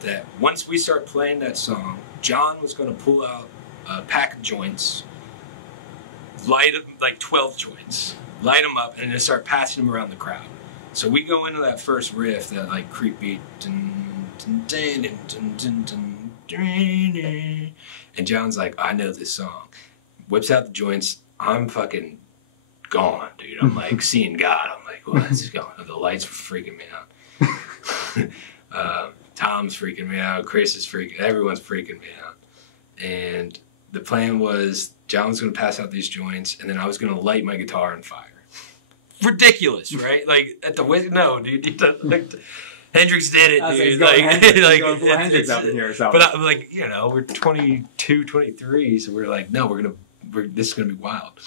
that once we start playing that song, John was going to pull out a pack of joints, light them, like 12 joints, light them up, and then start passing them around the crowd. So we go into that first riff, that like creepy, dun, dun, dun, dun, dun, dun, dun, dun, and John's like, I know this song. Whips out the joints. I'm fucking gone, dude. I'm like seeing God. I'm like, what is going on? The lights were freaking me out. Tom's freaking me out. Chris is freaking. Everyone's freaking me out. And the plan was John was going to pass out these joints, and then I was going to light my guitar on fire. Ridiculous, right? Like at the no, dude. Like, Hendrix did it, dude. Hendrix up in here or something. But I'm like, you know, we're 22, 23, so we're like, no, this is gonna be wild.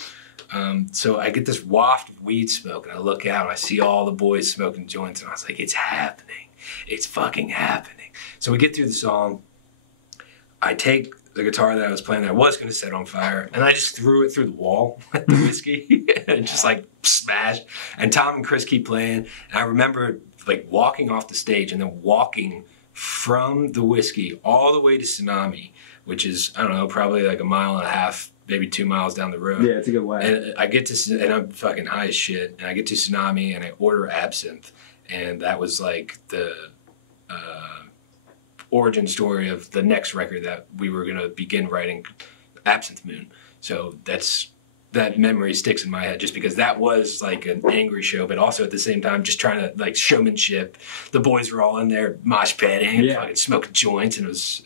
So I get this waft of weed smoke, and I look out, and I see all the boys smoking joints, and I was like, it's happening. It's fucking happening. So we get through the song. I take the guitar that I was playing that I was going to set on fire, and I just threw it through the wall with the whiskey and just like smashed. And Tom and Chris keep playing, and I remember like walking off the stage and then walking from the whiskey all the way to Tsunami, which is, I don't know, probably like 1.5 miles, maybe 2 miles down the road. Yeah, it's a good way. And I get to, and I'm fucking high as shit, and I get to Tsunami and I order Absinthe, and that was like the origin story of the next record that we were going to begin writing, Absinthe Moon. So that memory sticks in my head just because that was like an angry show, but also at the same time just trying to like showmanship. The boys were all in there mosh padding and fucking smoking joints, and it was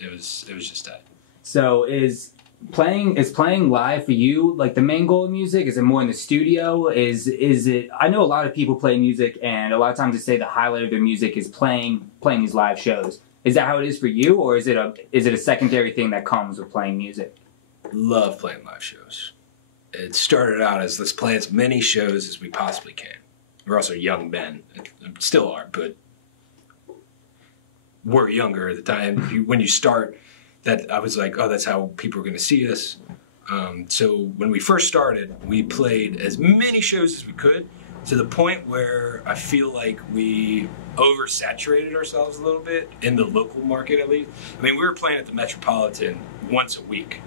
just tight. So is playing live for you like the main goal of music? Is it more in the studio? Is it? I know a lot of people play music, and a lot of times they say the highlight of their music is playing these live shows. Is that how it is for you, or is it a secondary thing that comes with playing music? Love playing live shows. It started out as let's play as many shows as we possibly can. We're also young men, still are, but we're younger at the time. When you start, that I was like, oh, that's how people are going to see us. So when we first started, we played as many shows as we could, to the point where I feel like we oversaturated ourselves a little bit in the local market, at least. I mean, we were playing at the Metropolitan once a week,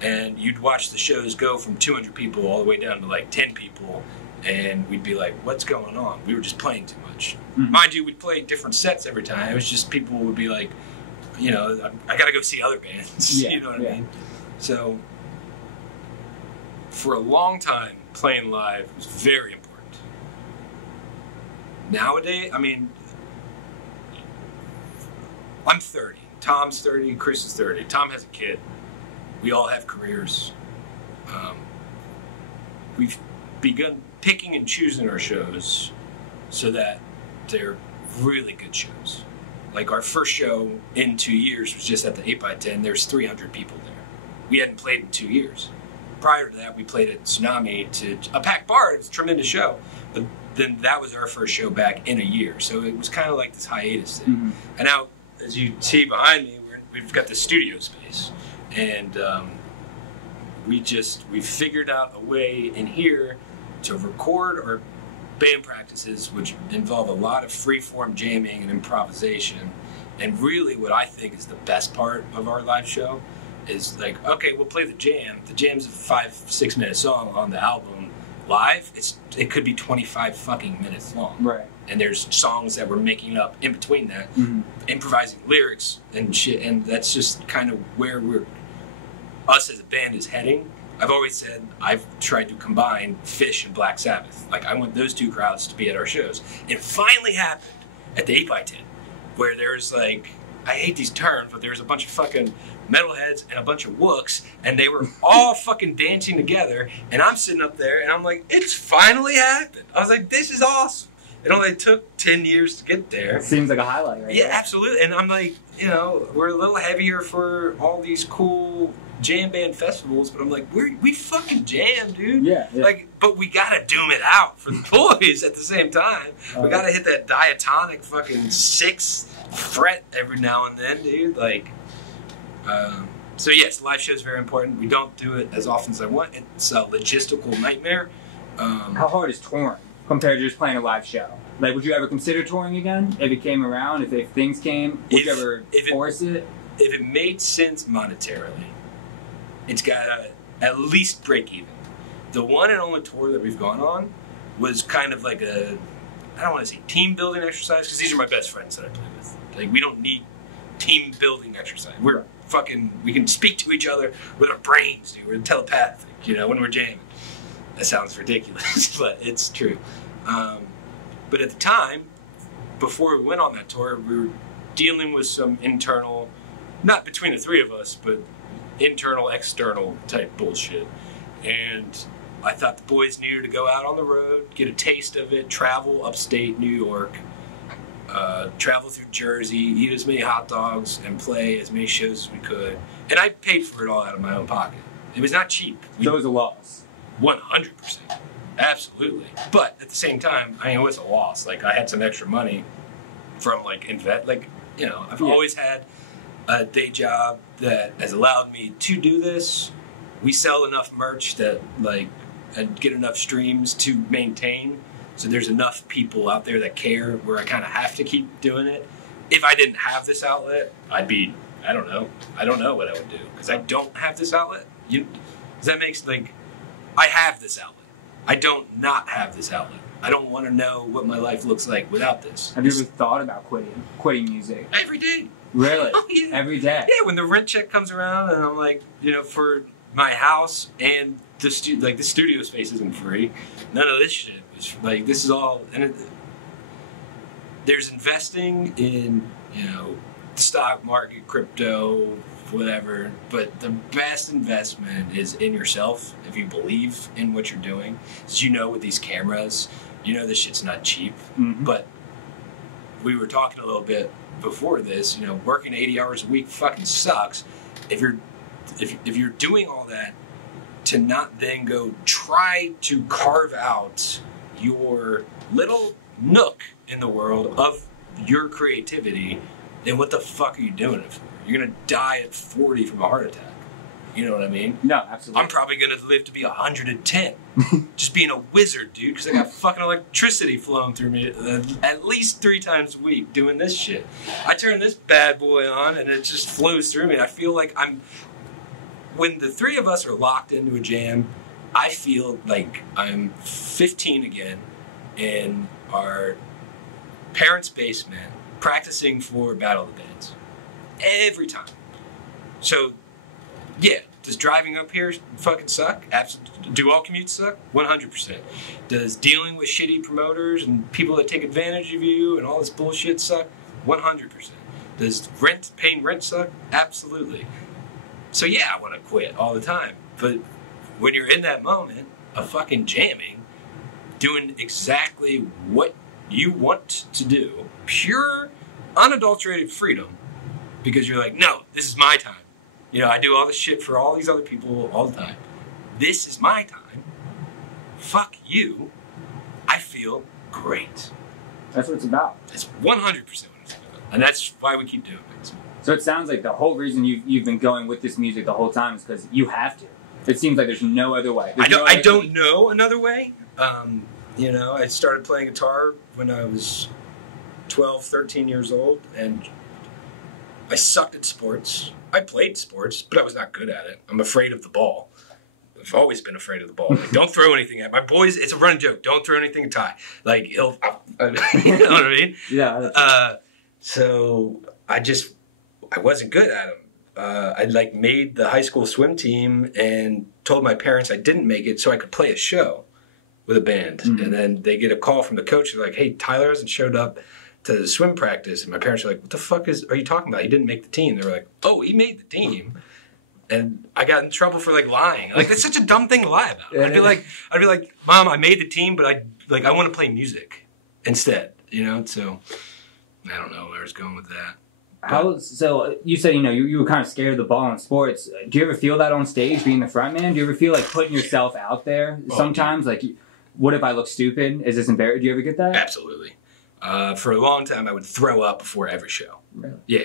and you'd watch the shows go from 200 people all the way down to like 10 people, and we'd be like, what's going on? We were just playing too much. Mm-hmm. Mind you, we'd play different sets every time. It was just people would be like, you know, I gotta go see other bands. You know what I mean? So for a long time, playing live was very important. Nowadays, I mean, I'm 30. Tom's 30. Chris is 30. Tom has a kid. We all have careers. We've begun picking and choosing our shows so that they're really good shows. Like our first show in 2 years was just at the 8x10. There's 300 people there. We hadn't played in 2 years. Prior to that, we played at Tsunami to a packed bar. It was a tremendous show. But then that was our first show back in a year. So it was kind of like this hiatus thing. Mm-hmm. And now, as you see behind me, we've got the studio space. And we figured out a way in here to record our band practices, which involve a lot of free-form jamming and improvisation. And really what I think is the best part of our live show is like, okay, we'll play the jam. The jam's a 5-6 minute song on the album. Live, it could be 25 fucking minutes long. Right. And there's songs that we're making up in between that, improvising lyrics and shit, and that's just kind of where us as a band is heading. I've always said I've tried to combine Fish and Black Sabbath. Like, I want those two crowds to be at our shows. It finally happened at the 8x10, where there's like, I hate these terms, but there's a bunch of fucking metalheads and a bunch of wooks, and they were all fucking dancing together, and I'm sitting up there, and I'm like, it's finally happened. I was like, this is awesome. It only took 10 years to get there. It seems like a highlight, right? Yeah, absolutely. And I'm like, you know, we're a little heavier for all these cool jam band festivals, but I'm like, we fucking jam, dude. Yeah. Like, but we gotta doom it out for the boys at the same time. We gotta hit that diatonic fucking 6th fret every now and then, dude. Like, so yes, live show is very important. We don't do it as often as I want. It's a logistical nightmare. How hard is touring compared to just playing a live show? Like, would you ever consider touring again if it came around? If things came, would you ever force it? If it made sense monetarily, it's got to at least break even. The one and only tour that we've gone on was kind of like I don't want to say team building exercise, because these are my best friends that I play with. Like, we don't need team building exercise. We're we can speak to each other with our brains, dude. We're telepathic, you know, when we're jamming. That sounds ridiculous, but it's true. But at the time, before we went on that tour, we were dealing with some internal, not between the three of us, but internal, external type bullshit. And I thought the boys needed to go out on the road, get a taste of it, travel upstate New York, travel through Jersey, eat as many hot dogs, and play as many shows as we could. And I paid for it all out of my own pocket. It was not cheap. So it was a loss. 100%. Absolutely. But at the same time, I mean, it was a loss. Like, I had some extra money from, like, I've always had a day job that has allowed me to do this. We sell enough merch that, like, and get enough streams to maintain. So there's enough people out there that care where I kind of have to keep doing it. If I didn't have this outlet, I'd be, I don't know what I would do. Because I don't have this outlet. Does that make sense? Like, I have this outlet. I don't not have this outlet. I don't want to know what my life looks like without this. Have you ever thought about quitting music? Every day. Really? Oh, yeah. Every day? Yeah, when the rent check comes around and I'm like, for my house and the studio space isn't free. None of this shit is like, this is all, and there's investing in, the stock market, crypto, whatever, but the best investment is in yourself if you believe in what you're doing. Because with these cameras, this shit's not cheap. Mm-hmm. But we were talking a little bit before this, working 80 hours a week fucking sucks. If you're doing all that to not then go try to carve out your little nook in the world of your creativity, then what the fuck are you doing it for? You're going to die at 40 from a heart attack. You know what I mean? No, absolutely. I'm probably going to live to be 110. Just being a wizard, dude, because I got fucking electricity flowing through me at least 3 times a week doing this shit. I turn this bad boy on and it just flows through me. I feel like when the 3 of us are locked into a jam, I feel like I'm 15 again in our parents' basement practicing for Battle of the Bands. Every time. So, yeah, does driving up here fucking suck? Absolutely. Do all commutes suck? 100%. Does dealing with shitty promoters and people that take advantage of you and all this bullshit suck? 100%. Does paying rent suck? Absolutely. So yeah, I want to quit all the time. But when you're in that moment of fucking jamming, doing exactly what you want to do, pure, unadulterated freedom, because you're like, no, this is my time. I do all this shit for all these other people all the time. This is my time. Fuck you. I feel great. That's what it's about. That's 100% what it's about. And that's why we keep doing it. So it sounds like the whole reason you've been going with this music the whole time is because you have to. It seems like there's no other way. I don't know another way. I started playing guitar when I was 12, 13 years old, and I sucked at sports. I played sports, but I was not good at it. I'm afraid of the ball. I've always been afraid of the ball. Like, don't throw anything at my boys. It's a running joke. Don't throw anything at Ty. Like, you know what I mean? Yeah. So I wasn't good at them. I made the high school swim team and told my parents I didn't make it so I could play a show with a band. Mm-hmm. And then they get a call from the coach. They're like, hey, Tyler hasn't showed up to the swim practice. And my parents are like, what the fuck are you talking about? He didn't make the team. They were like, oh, he made the team. And I got in trouble for lying. That's such a dumb thing to lie about. Yeah. I'd be like, Mom, I made the team, but I want to play music instead. So I don't know where I was going with that. So you said, you were kind of scared of the ball in sports. Do you ever feel that on stage, being the front man? Do you ever feel like putting yourself out there sometimes? Like, what if I look stupid? Is this embarrassing? Do you ever get that? Absolutely. For a long time, I would throw up before every show. Really? Yeah.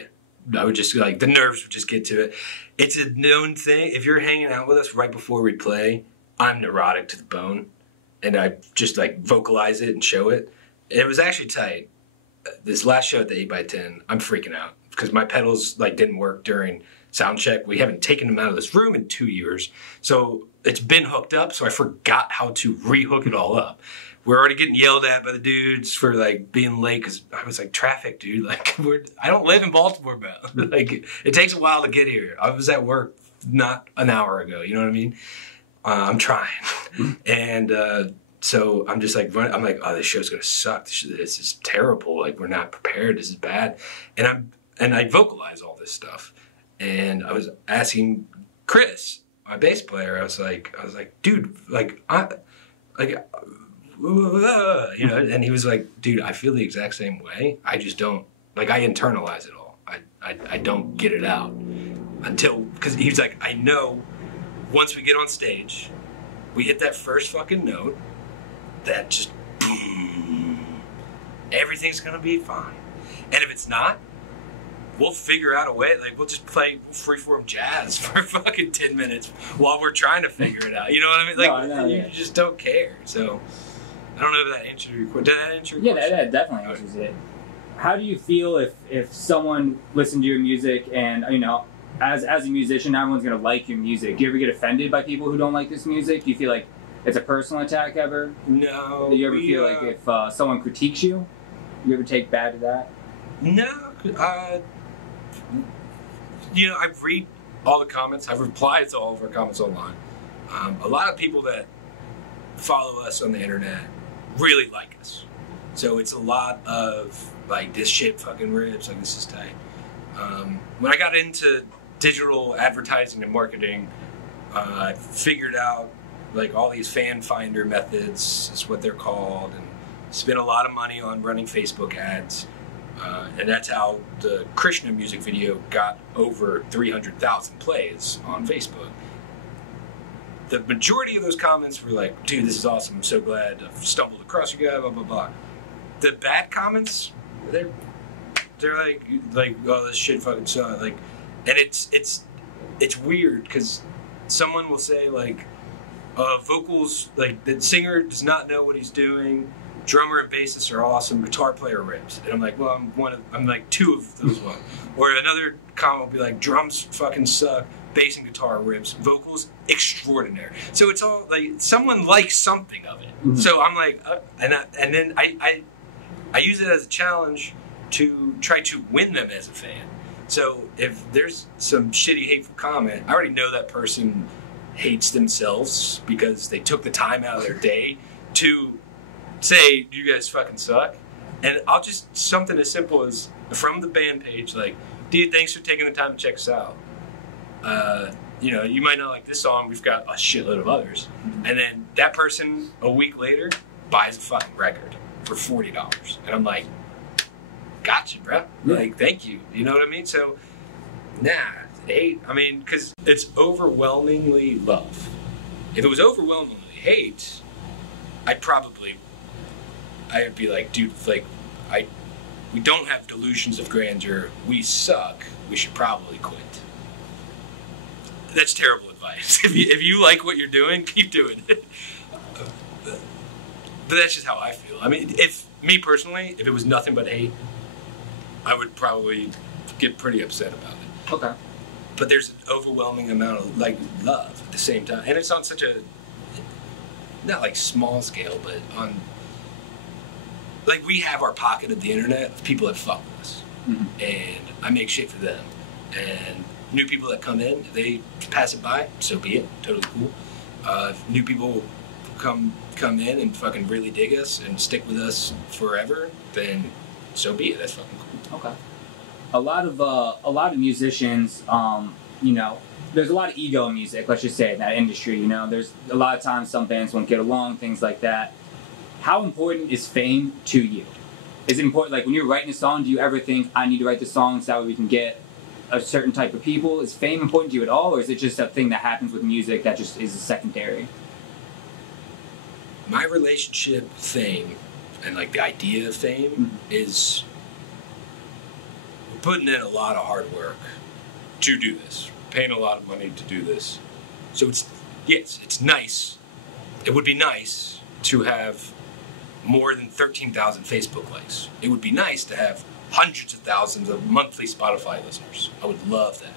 I would just, the nerves would just get to it. It's a known thing. If you're hanging out with us right before we play, I'm neurotic to the bone. And I just, vocalize it and show it. And it was actually tight. This last show at the 8x10, I'm freaking out. Because my pedals, didn't work during sound check. We haven't taken them out of this room in 2 years. So it's been hooked up, so I forgot how to re-hook it all up. We're already getting yelled at by the dudes for being late because I was traffic, dude. I don't live in Baltimore, man. It takes a while to get here. I was at work not an hour ago. You know what I mean? I'm trying, and so I'm just running. I'm like, oh, this show's gonna suck. This is terrible. We're not prepared. This is bad. And I vocalize all this stuff. And I was asking Chris, my bass player. I was like, dude, and he was like, dude, I feel the exact same way. I just don't, I internalize it all. I don't get it out because he was like, I know once we get on stage, we hit that first fucking note, that just boom, everything's gonna be fine. And if it's not, we'll figure out a way. Like, we'll just play freeform jazz for fucking 10 minutes while we're trying to figure it out. You know what I mean? Like, No, I know, you yeah. just don't care. So, I don't know if that answered your question. Did that answer your Yeah, question? that definitely answers it. How do you feel if someone listened to your music and, you know, as a musician, not everyone's going to like your music? Do you ever get offended by people who don't like this music? Do you feel like it's a personal attack ever? No. Do you ever feel like if someone critiques you, you ever take bad to that? No. You know, I read all the comments. I've replied to all of our comments online. A lot of people that follow us on the internet really like us. So it's a lot of, like, this shit fucking rips, like, this is tight. When I got into digital advertising and marketing, I figured out, like, all these fan finder methods is what they're called, and spent a lot of money on running Facebook ads. And that's how the Krishna music video got over 300,000 plays on Facebook. The majority of those comments were like, dude, this is awesome. I'm so glad I've stumbled across you guys, blah, blah, blah. The bad comments, they're like, oh, this shit fucking sucks. Like, and it's weird because someone will say, like, vocals, like, the singer does not know what he's doing. Drummer and bassist are awesome. Guitar player rips. And I'm like, well, I'm like two of those ones. Or another comment will be like, drums fucking suck. Bass and guitar rips. Vocals extraordinary. So it's all like someone likes something of it. Mm-hmm. So I'm like, and then I use it as a challenge to try to win them as a fan. So if there's some shitty, hateful comment, I already know that person hates themselves because they took the time out of their day to say, you guys fucking suck. And I'll just, something as simple as from the band page, like, dude, thanks for taking the time to check us out. You know, you might not like this song, we've got a shitload of others. And then that person, a week later, buys a fucking record for $40. And I'm like, gotcha, bro. Yeah. Like, thank you. You know what I mean? So, nah, hate, I mean, because it's overwhelmingly love. If it was overwhelmingly hate, I'd be like, dude, like, we don't have delusions of grandeur. We suck. We should probably quit. That's terrible advice. If you like what you're doing, keep doing it. But that's just how I feel. I mean, if me personally, if it was nothing but hate, I would probably get pretty upset about it. Okay. But there's an overwhelming amount of, like, love at the same time. And it's on such a, not like small scale, but on, like, we have our pocket of the internet of people that fuck with us. Mm-hmm. And I make shit for them. And new people that come in, they pass it by, so be it. Totally cool. If new people come in and fucking really dig us and stick with us forever, then so be it. That's fucking cool. Okay. A lot of musicians, you know, there's a lot of ego in music, let's just say, in that industry, you know. There's a lot of times some bands won't get along, things like that. How important is fame to you? Is it important, like, when you're writing a song, do you ever think, I need to write the song so that way we can get a certain type of people? Is fame important to you at all, or is it just a thing that happens with music that just is a secondary? My relationship with fame, and, like, the idea of fame, mm-hmm. is we're putting in a lot of hard work to do this. We're paying a lot of money to do this. So it's nice. It would be nice to have more than 13,000 Facebook likes. It would be nice to have hundreds of thousands of monthly Spotify listeners. I would love that.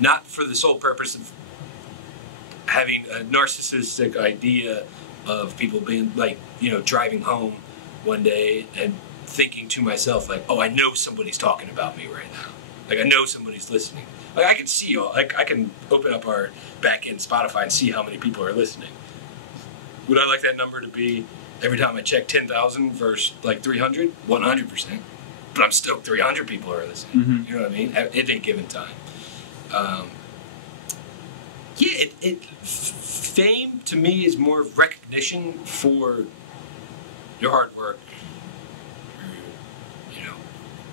Not for the sole purpose of having a narcissistic idea of people being, like, you know, driving home one day and thinking to myself, like, oh, I know somebody's talking about me right now. Like, I know somebody's listening. Like, I can see all, like, I can open up our back-end Spotify and see how many people are listening. Would I like that number to be, every time I check, 10,000 versus, like, 300? 100%. But I'm stoked 300 people are listening. Mm-hmm. You know what I mean? At any given time. Fame to me is more recognition for your hard work, you know,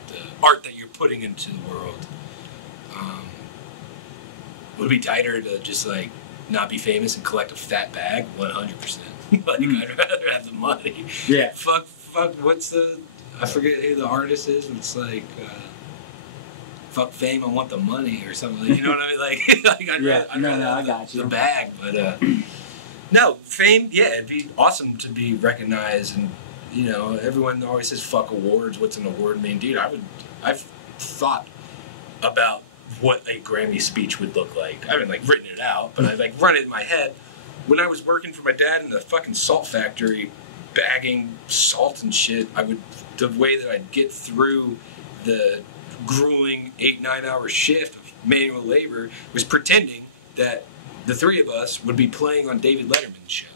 the art that you're putting into the world. Would it be tighter to just, like, not be famous and collect a fat bag? 100%. Like, I'd rather have the money. Yeah. Fuck, what's the... I forget who the artist is. It's like... fuck fame, I want the money or something. You know what I mean? Like I'd rather I got you. The bag, but no, fame. Yeah, it'd be awesome to be recognized, and you know, everyone always says fuck awards. What's an award mean, dude? I've thought about what a Grammy speech would look like. I haven't like written it out, but I like run it in my head. When I was working for my dad in the fucking salt factory, bagging salt and shit, the way that I'd get through the grueling 8-9 hour shift of manual labor was pretending that the three of us would be playing on David Letterman's show,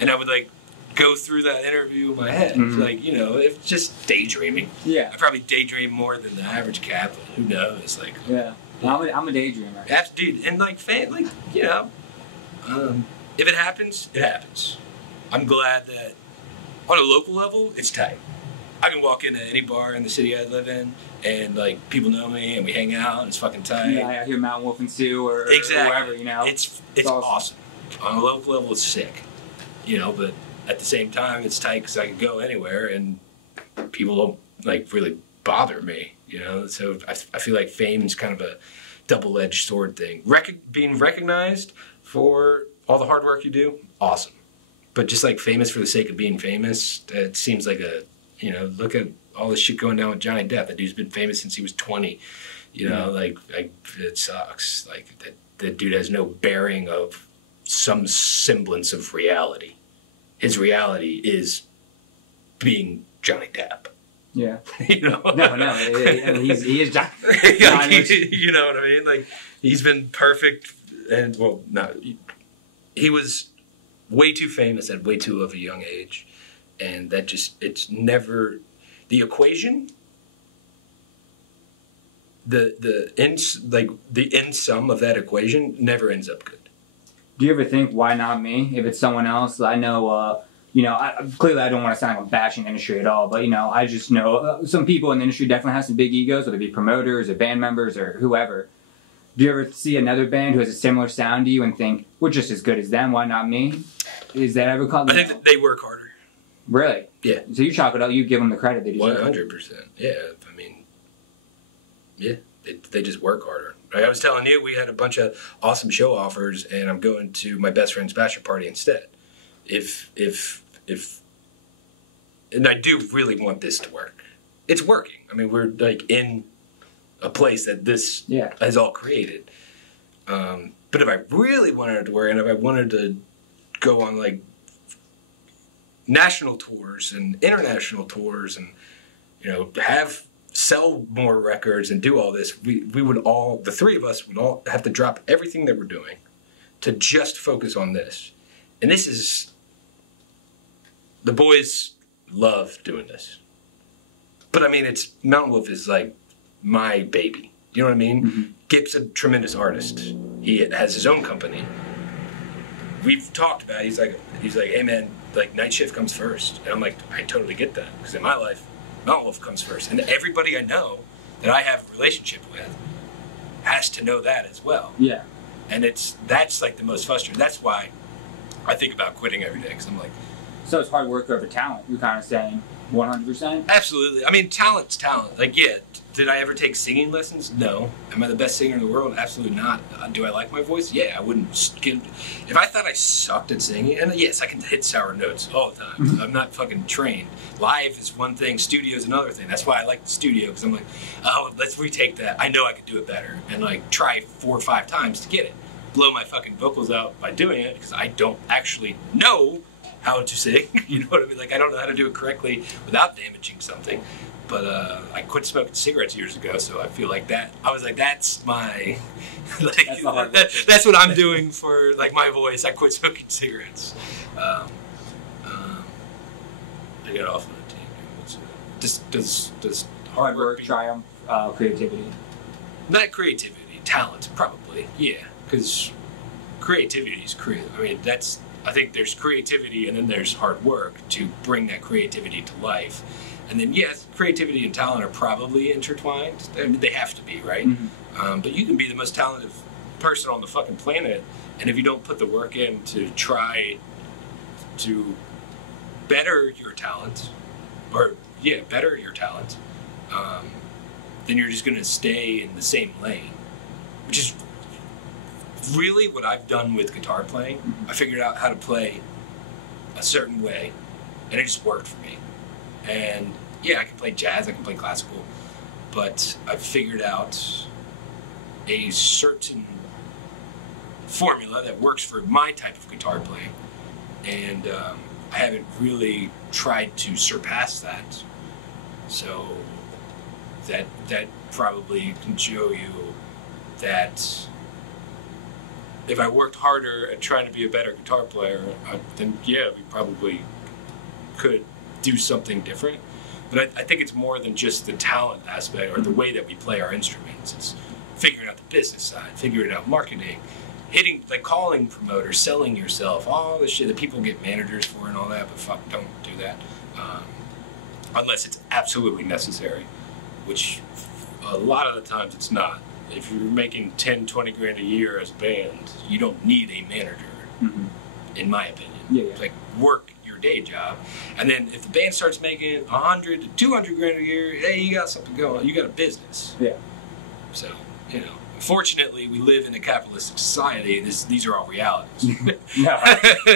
and I would like go through that interview in my head, like, you know, it's just daydreaming. Yeah, I probably daydream more than the average cat, but who knows? Like, yeah, I'm a daydreamer. That's, dude, and like like, you know, if it happens, it happens. I'm glad that on a local level, it's tight. I can walk into any bar in the city I live in, and like people know me, and we hang out, and it's fucking tight. Yeah, I hear Mountainwolf and Sue or whoever, you know. It's awesome. On a local level, it's sick, you know. But at the same time, it's tight because I can go anywhere, and people don't like really bother me, you know. So I feel like fame is kind of a double-edged sword thing. Being recognized for all the hard work you do, awesome. But just like famous for the sake of being famous, it seems like a... You know, look at all the shit going down with Johnny Depp. That dude's been famous since he was 20. You know, like it sucks. Like that dude has no bearing of some semblance of reality. His reality is being Johnny Depp. Yeah. You know? No. He is Johnny. You know what I mean? Like, he's been perfect, and well, no, he was way too famous at way too of a young age. And that just, it's never, the equation, the end sum of that equation never ends up good. Do you ever think, why not me? If it's someone else, I know, you know, clearly I don't want to sound like I'm bashing the industry at all, but, you know, I just know some people in the industry definitely have some big egos, whether it be promoters or band members or whoever. Do you ever see another band who has a similar sound to you and think, we're just as good as them, why not me? Is that ever called? I think that they work harder. Really? Yeah. So you chalk it up, you give them the credit they deserve. 100%. Yeah. I mean, yeah, they just work harder. Like I was telling you, we had a bunch of awesome show offers, and I'm going to my best friend's bachelor party instead. And I do really want this to work. It's working. I mean, we're like in a place that this has all created. But if I really wanted it to work, and if I wanted to go on like national tours and international tours, and you know, sell more records and do all this, we would all, the three of us would all have to drop everything that we're doing to just focus on this. And this is, the boys love doing this. But I mean, Mountainwolf is like my baby. You know what I mean? Mm-hmm. Gip's a tremendous artist. He has his own company. We've talked about it. He's like, hey man, like night shift comes first. And I'm like, I totally get that. Because in my life, Mountainwolf comes first. And everybody I know that I have a relationship with has to know that as well. Yeah. And that's like the most frustrating. That's why I think about quitting every day. Because I'm like... So it's hard work over talent, you're kind of saying 100%? Absolutely. I mean, talent's talent. Like, yeah, did I ever take singing lessons? No. Am I the best singer in the world? Absolutely not. Do I like my voice? Yeah, I wouldn't give... If I thought I sucked at singing, and yes, I can hit sour notes all the time. I'm not fucking trained. Live is one thing, studio is another thing. That's why I like the studio, because I'm like, oh, let's retake that. I know I could do it better. And, like, try 4 or 5 times to get it. Blow my fucking vocals out by doing it, because I don't actually know how to sing. You know what I mean? Like, I don't know how to do it correctly without damaging something. But I quit smoking cigarettes years ago, so I feel like that. I was like, that's my, like, that's what I'm doing for like my voice. I quit smoking cigarettes. I got off on a tangent. Does hard work triumph creativity? Not creativity, talent, probably. Yeah, because creativity is creative. I mean, I think there's creativity and then there's hard work to bring that creativity to life. And then, yes, creativity and talent are probably intertwined. I mean, they have to be, right? Mm-hmm. But you can be the most talented person on the fucking planet, and if you don't put the work in to try to better your talent, better your talent, then you're just going to stay in the same lane, which is really what I've done with guitar playing. I figured out how to play a certain way, and it just worked for me. And yeah, I can play jazz, I can play classical, but I've figured out a certain formula that works for my type of guitar playing, and I haven't really tried to surpass that. So that probably can show you that if I worked harder at trying to be a better guitar player, then yeah, we probably could do something different. But I think it's more than just the talent aspect or the way that we play our instruments. It's figuring out the business side, figuring out marketing, calling promoters, selling yourself, all the shit that people get managers for and all that, but fuck, don't do that. Unless it's absolutely necessary, which a lot of the times it's not. If you're making 10, 20 grand a year as a band, you don't need a manager, in my opinion. Yeah. It's like, work your day job. And then if the band starts making 100 to 200 grand a year, hey, you got something going. You got a business. Yeah. So, unfortunately, we live in a capitalistic society. These are all realities. No.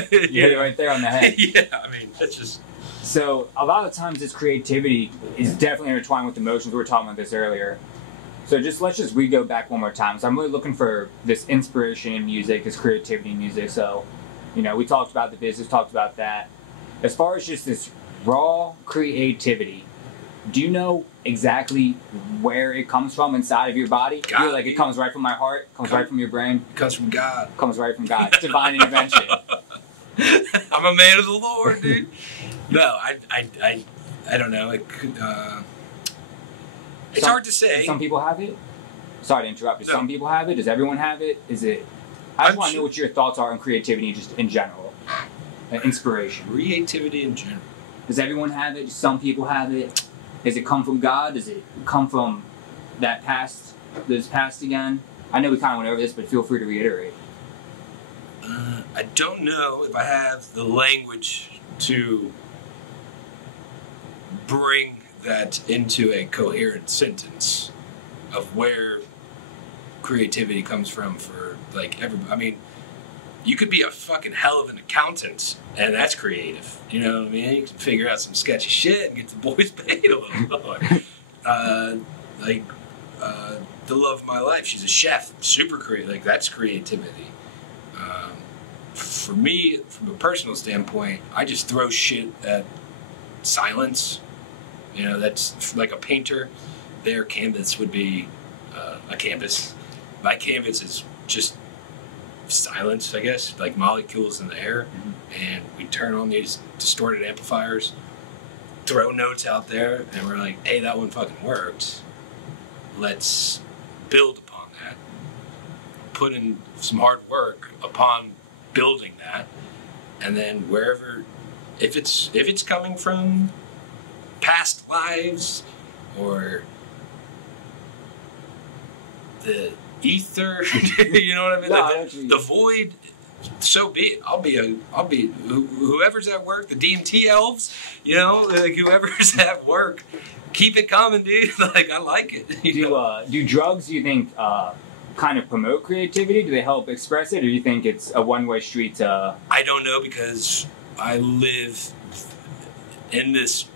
You hit it right there on the head. Yeah, I mean, that's just... So, a lot of times this creativity is definitely intertwined with emotions. We were talking about this earlier. So let's just re-go back one more time. So I'm really looking for this inspiration in music, this creativity in music. So, we talked about the business, talked about that. As far as just this raw creativity, do you know exactly where it comes from inside of your body? God. You're like, it comes right from my heart, comes right from your brain? It comes from God. Comes right from God. Divine intervention. I'm a man of the Lord, dude. No, I don't know. It could... It's hard to say. Some people have it. Sorry to interrupt. Does some people have it? Does everyone have it? Is it? I just want to know what your thoughts are on creativity, just in general, inspiration. Creativity in general. Does everyone have it? Do some people have it? Does it come from God? Does it come from that past? This past again? I know we kind of went over this, but feel free to reiterate. I don't know if I have the language to bring that into a coherent sentence of where creativity comes from for everybody. I mean, you could be a fucking hell of an accountant and that's creative. You know what I mean? You can figure out some sketchy shit and get the boys paid a little more. The love of my life, she's a chef, super creative. That's creativity. For me, from a personal standpoint, I just throw shit at silence. That's like a painter. Their canvas would be a canvas. My canvas is just silence, I guess, like molecules in the air. And we turn on these distorted amplifiers, throw notes out there, and we're like, hey, that one fucking worked. Let's build upon that. Put in some hard work upon building that. And then wherever, if it's coming from past lives or the ether, you know what I mean? The void, so be it. I'll be whoever's at work, the DMT elves, whoever's at work, keep it coming, dude. I like it. Do drugs, do you think, kind of promote creativity? Do they help express it, or do you think it's a one-way street? I don't know, because I live in this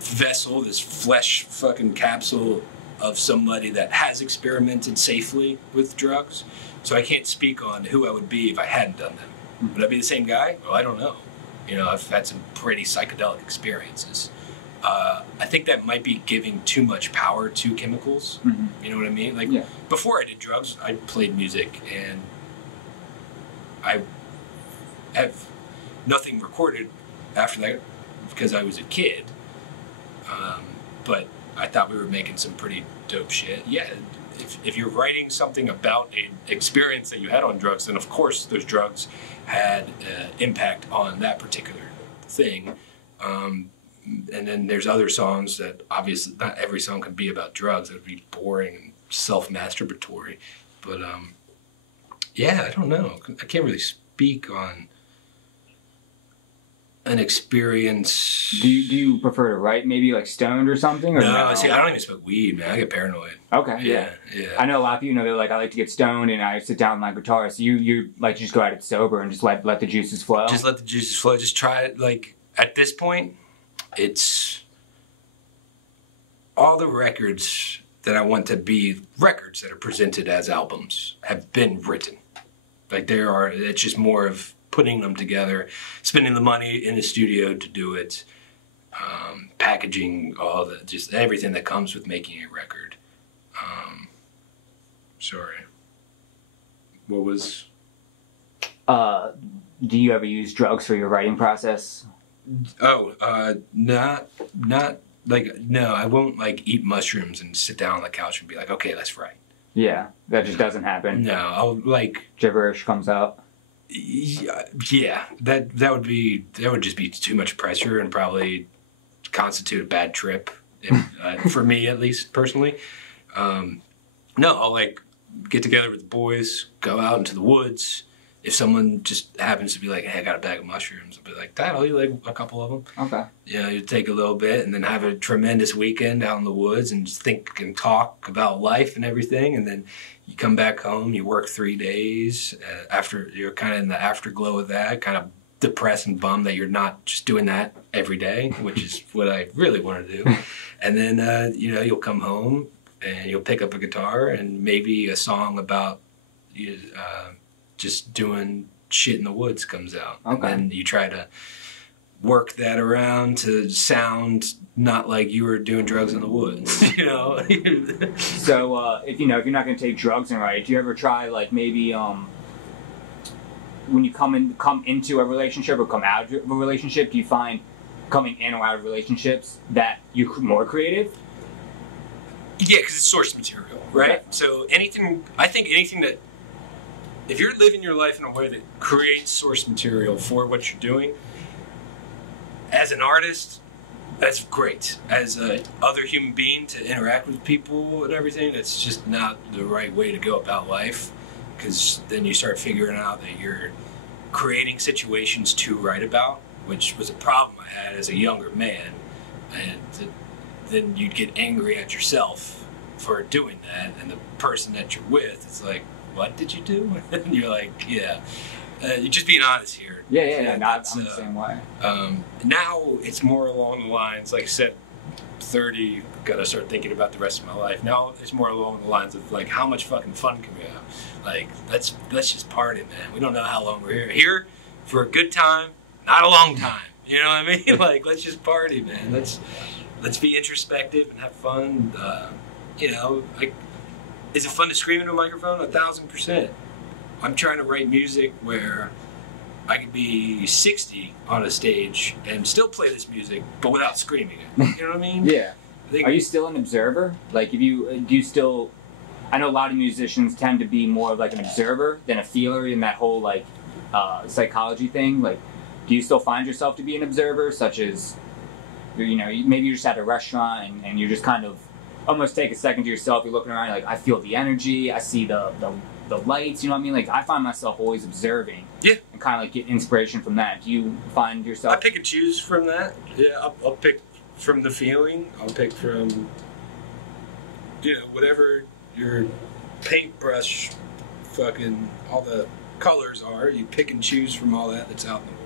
vessel, this flesh fucking capsule of somebody that has experimented safely with drugs. So I can't speak on who I would be if I hadn't done them. Would I be the same guy? Well, I don't know. I've had some pretty psychedelic experiences. I think that might be giving too much power to chemicals. You know what I mean? Before I did drugs, I played music, and I have nothing recorded after that because I was a kid. But I thought we were making some pretty dope shit. Yeah, if you're writing something about an experience that you had on drugs, then of course those drugs had impact on that particular thing. And then there's other songs that obviously not every song can be about drugs. It would be boring and self-masturbatory. But Yeah, I don't know. I can't really speak on an experience. Do you prefer to write maybe like stoned or something? Or no, see, I don't even smoke weed, man. I get paranoid. Okay, Yeah. I know a lot of people know they're like, I like to get stoned and I sit down with my guitar. So you like just go at it sober and just let the juices flow? Just let the juices flow. Just try it. Like, at this point, it's all the records that I want to be records that are presented as albums have been written. Like, it's just more of putting them together, spending the money in the studio to do it, packaging, just everything that comes with making a record. Sorry. What was... Do you ever use drugs for your writing process? Not like, no, I won't like eat mushrooms and sit down on the couch and be like, okay, let's write. Yeah, that just doesn't happen. No, I'll like... Gibberish comes out. Yeah, that would just be too much pressure and probably constitute a bad trip, for me at least personally. No, I'll like get together with the boys, go out into the woods. If someone just happens to be like, hey, I got a bag of mushrooms, I'll be like, Dad, I'll eat like a couple of them. Okay. You know, you take a little bit and then have a tremendous weekend out in the woods and just think and talk about life and everything. And then you come back home, you work 3 days. After you're kind of in the afterglow of that, kind of depressed and bummed that you're not just doing that every day, which is what I really want to do. And then, you'll come home and you'll pick up a guitar and maybe a song about just doing shit in the woods comes out. Okay. And you try to work that around to sound not like you were doing drugs in the woods, you know? So, if you're not going to take drugs and write, do you ever try, like, maybe, when you come into a relationship or come out of a relationship, do you find coming in or out of relationships that you're more creative? Yeah, because it's source material, right? Okay. So I think anything that, if you're living your life in a way that creates source material for what you're doing, as an artist, that's great. As a other human being to interact with people and everything, that's just not the right way to go about life, because then you start figuring out that you're creating situations to write about, which was a problem I had as a younger man, and then you'd get angry at yourself for doing that, and the person that you're with is like, what did you do? And you're like, yeah. You're just being honest here. Yeah. I'm the same way. Now it's more along the lines, like I said, 30, gotta start thinking about the rest of my life. Now it's more along the lines of like, how much fucking fun can we have? Like, let's just party, man. We don't know how long we're here. Here for a good time, not a long time. You know what I mean? Like, let's just party, man. Let's be introspective and have fun. Like, is it fun to scream into a microphone? 1,000%. I'm trying to write music where I could be 60 on a stage and still play this music, but without screaming it. You know what I mean? Yeah. Are you still an observer? Like, do you still? I know a lot of musicians tend to be more of like an observer than a feeler in that whole like psychology thing. Like, do you still find yourself to be an observer, such as, maybe you're just at a restaurant and you're just kind of almost take a second to yourself. You're looking around, you're like, I feel the energy, I see the lights. You know what I mean? Like, I find myself always observing. Yeah. And kind of like get inspiration from that. Do you find yourself? I pick and choose from that. Yeah, I'll pick from the feeling. I'll pick from, whatever your paintbrush, fucking all the colors are. You pick and choose from all that's out in the world.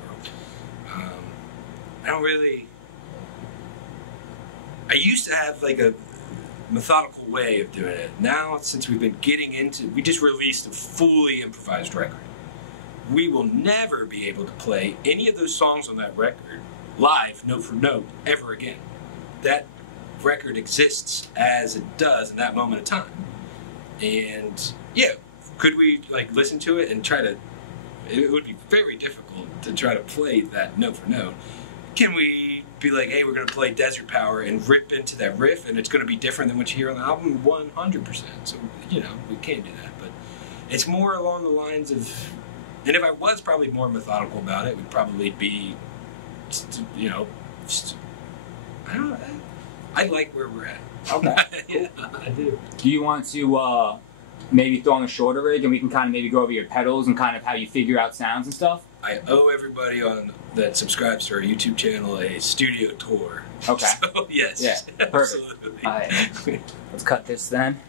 I don't really. I used to have like a methodical way of doing it. Now, since we've been we just released a fully improvised record. We will never be able to play any of those songs on that record live, note for note, ever again. That record exists as it does in that moment of time. And yeah, could we like listen to it and try to, it would be very difficult to try to play that note for note. Can we be like, hey, we're going to play Desert Power and rip into that riff and it's going to be different than what you hear on the album? 100%. So, we can't do that. But it's more along the lines of, and if I was probably more methodical about it, it would probably be, I don't know. I like where we're at. Okay. Yeah, I do. Do you want to maybe throw on a shorter rig and we can kind of maybe go over your pedals and kind of how you figure out sounds and stuff? I owe everybody that subscribes to our YouTube channel a studio tour. Okay. So, yes. Yeah, perfect. Absolutely. All right. Let's cut this then.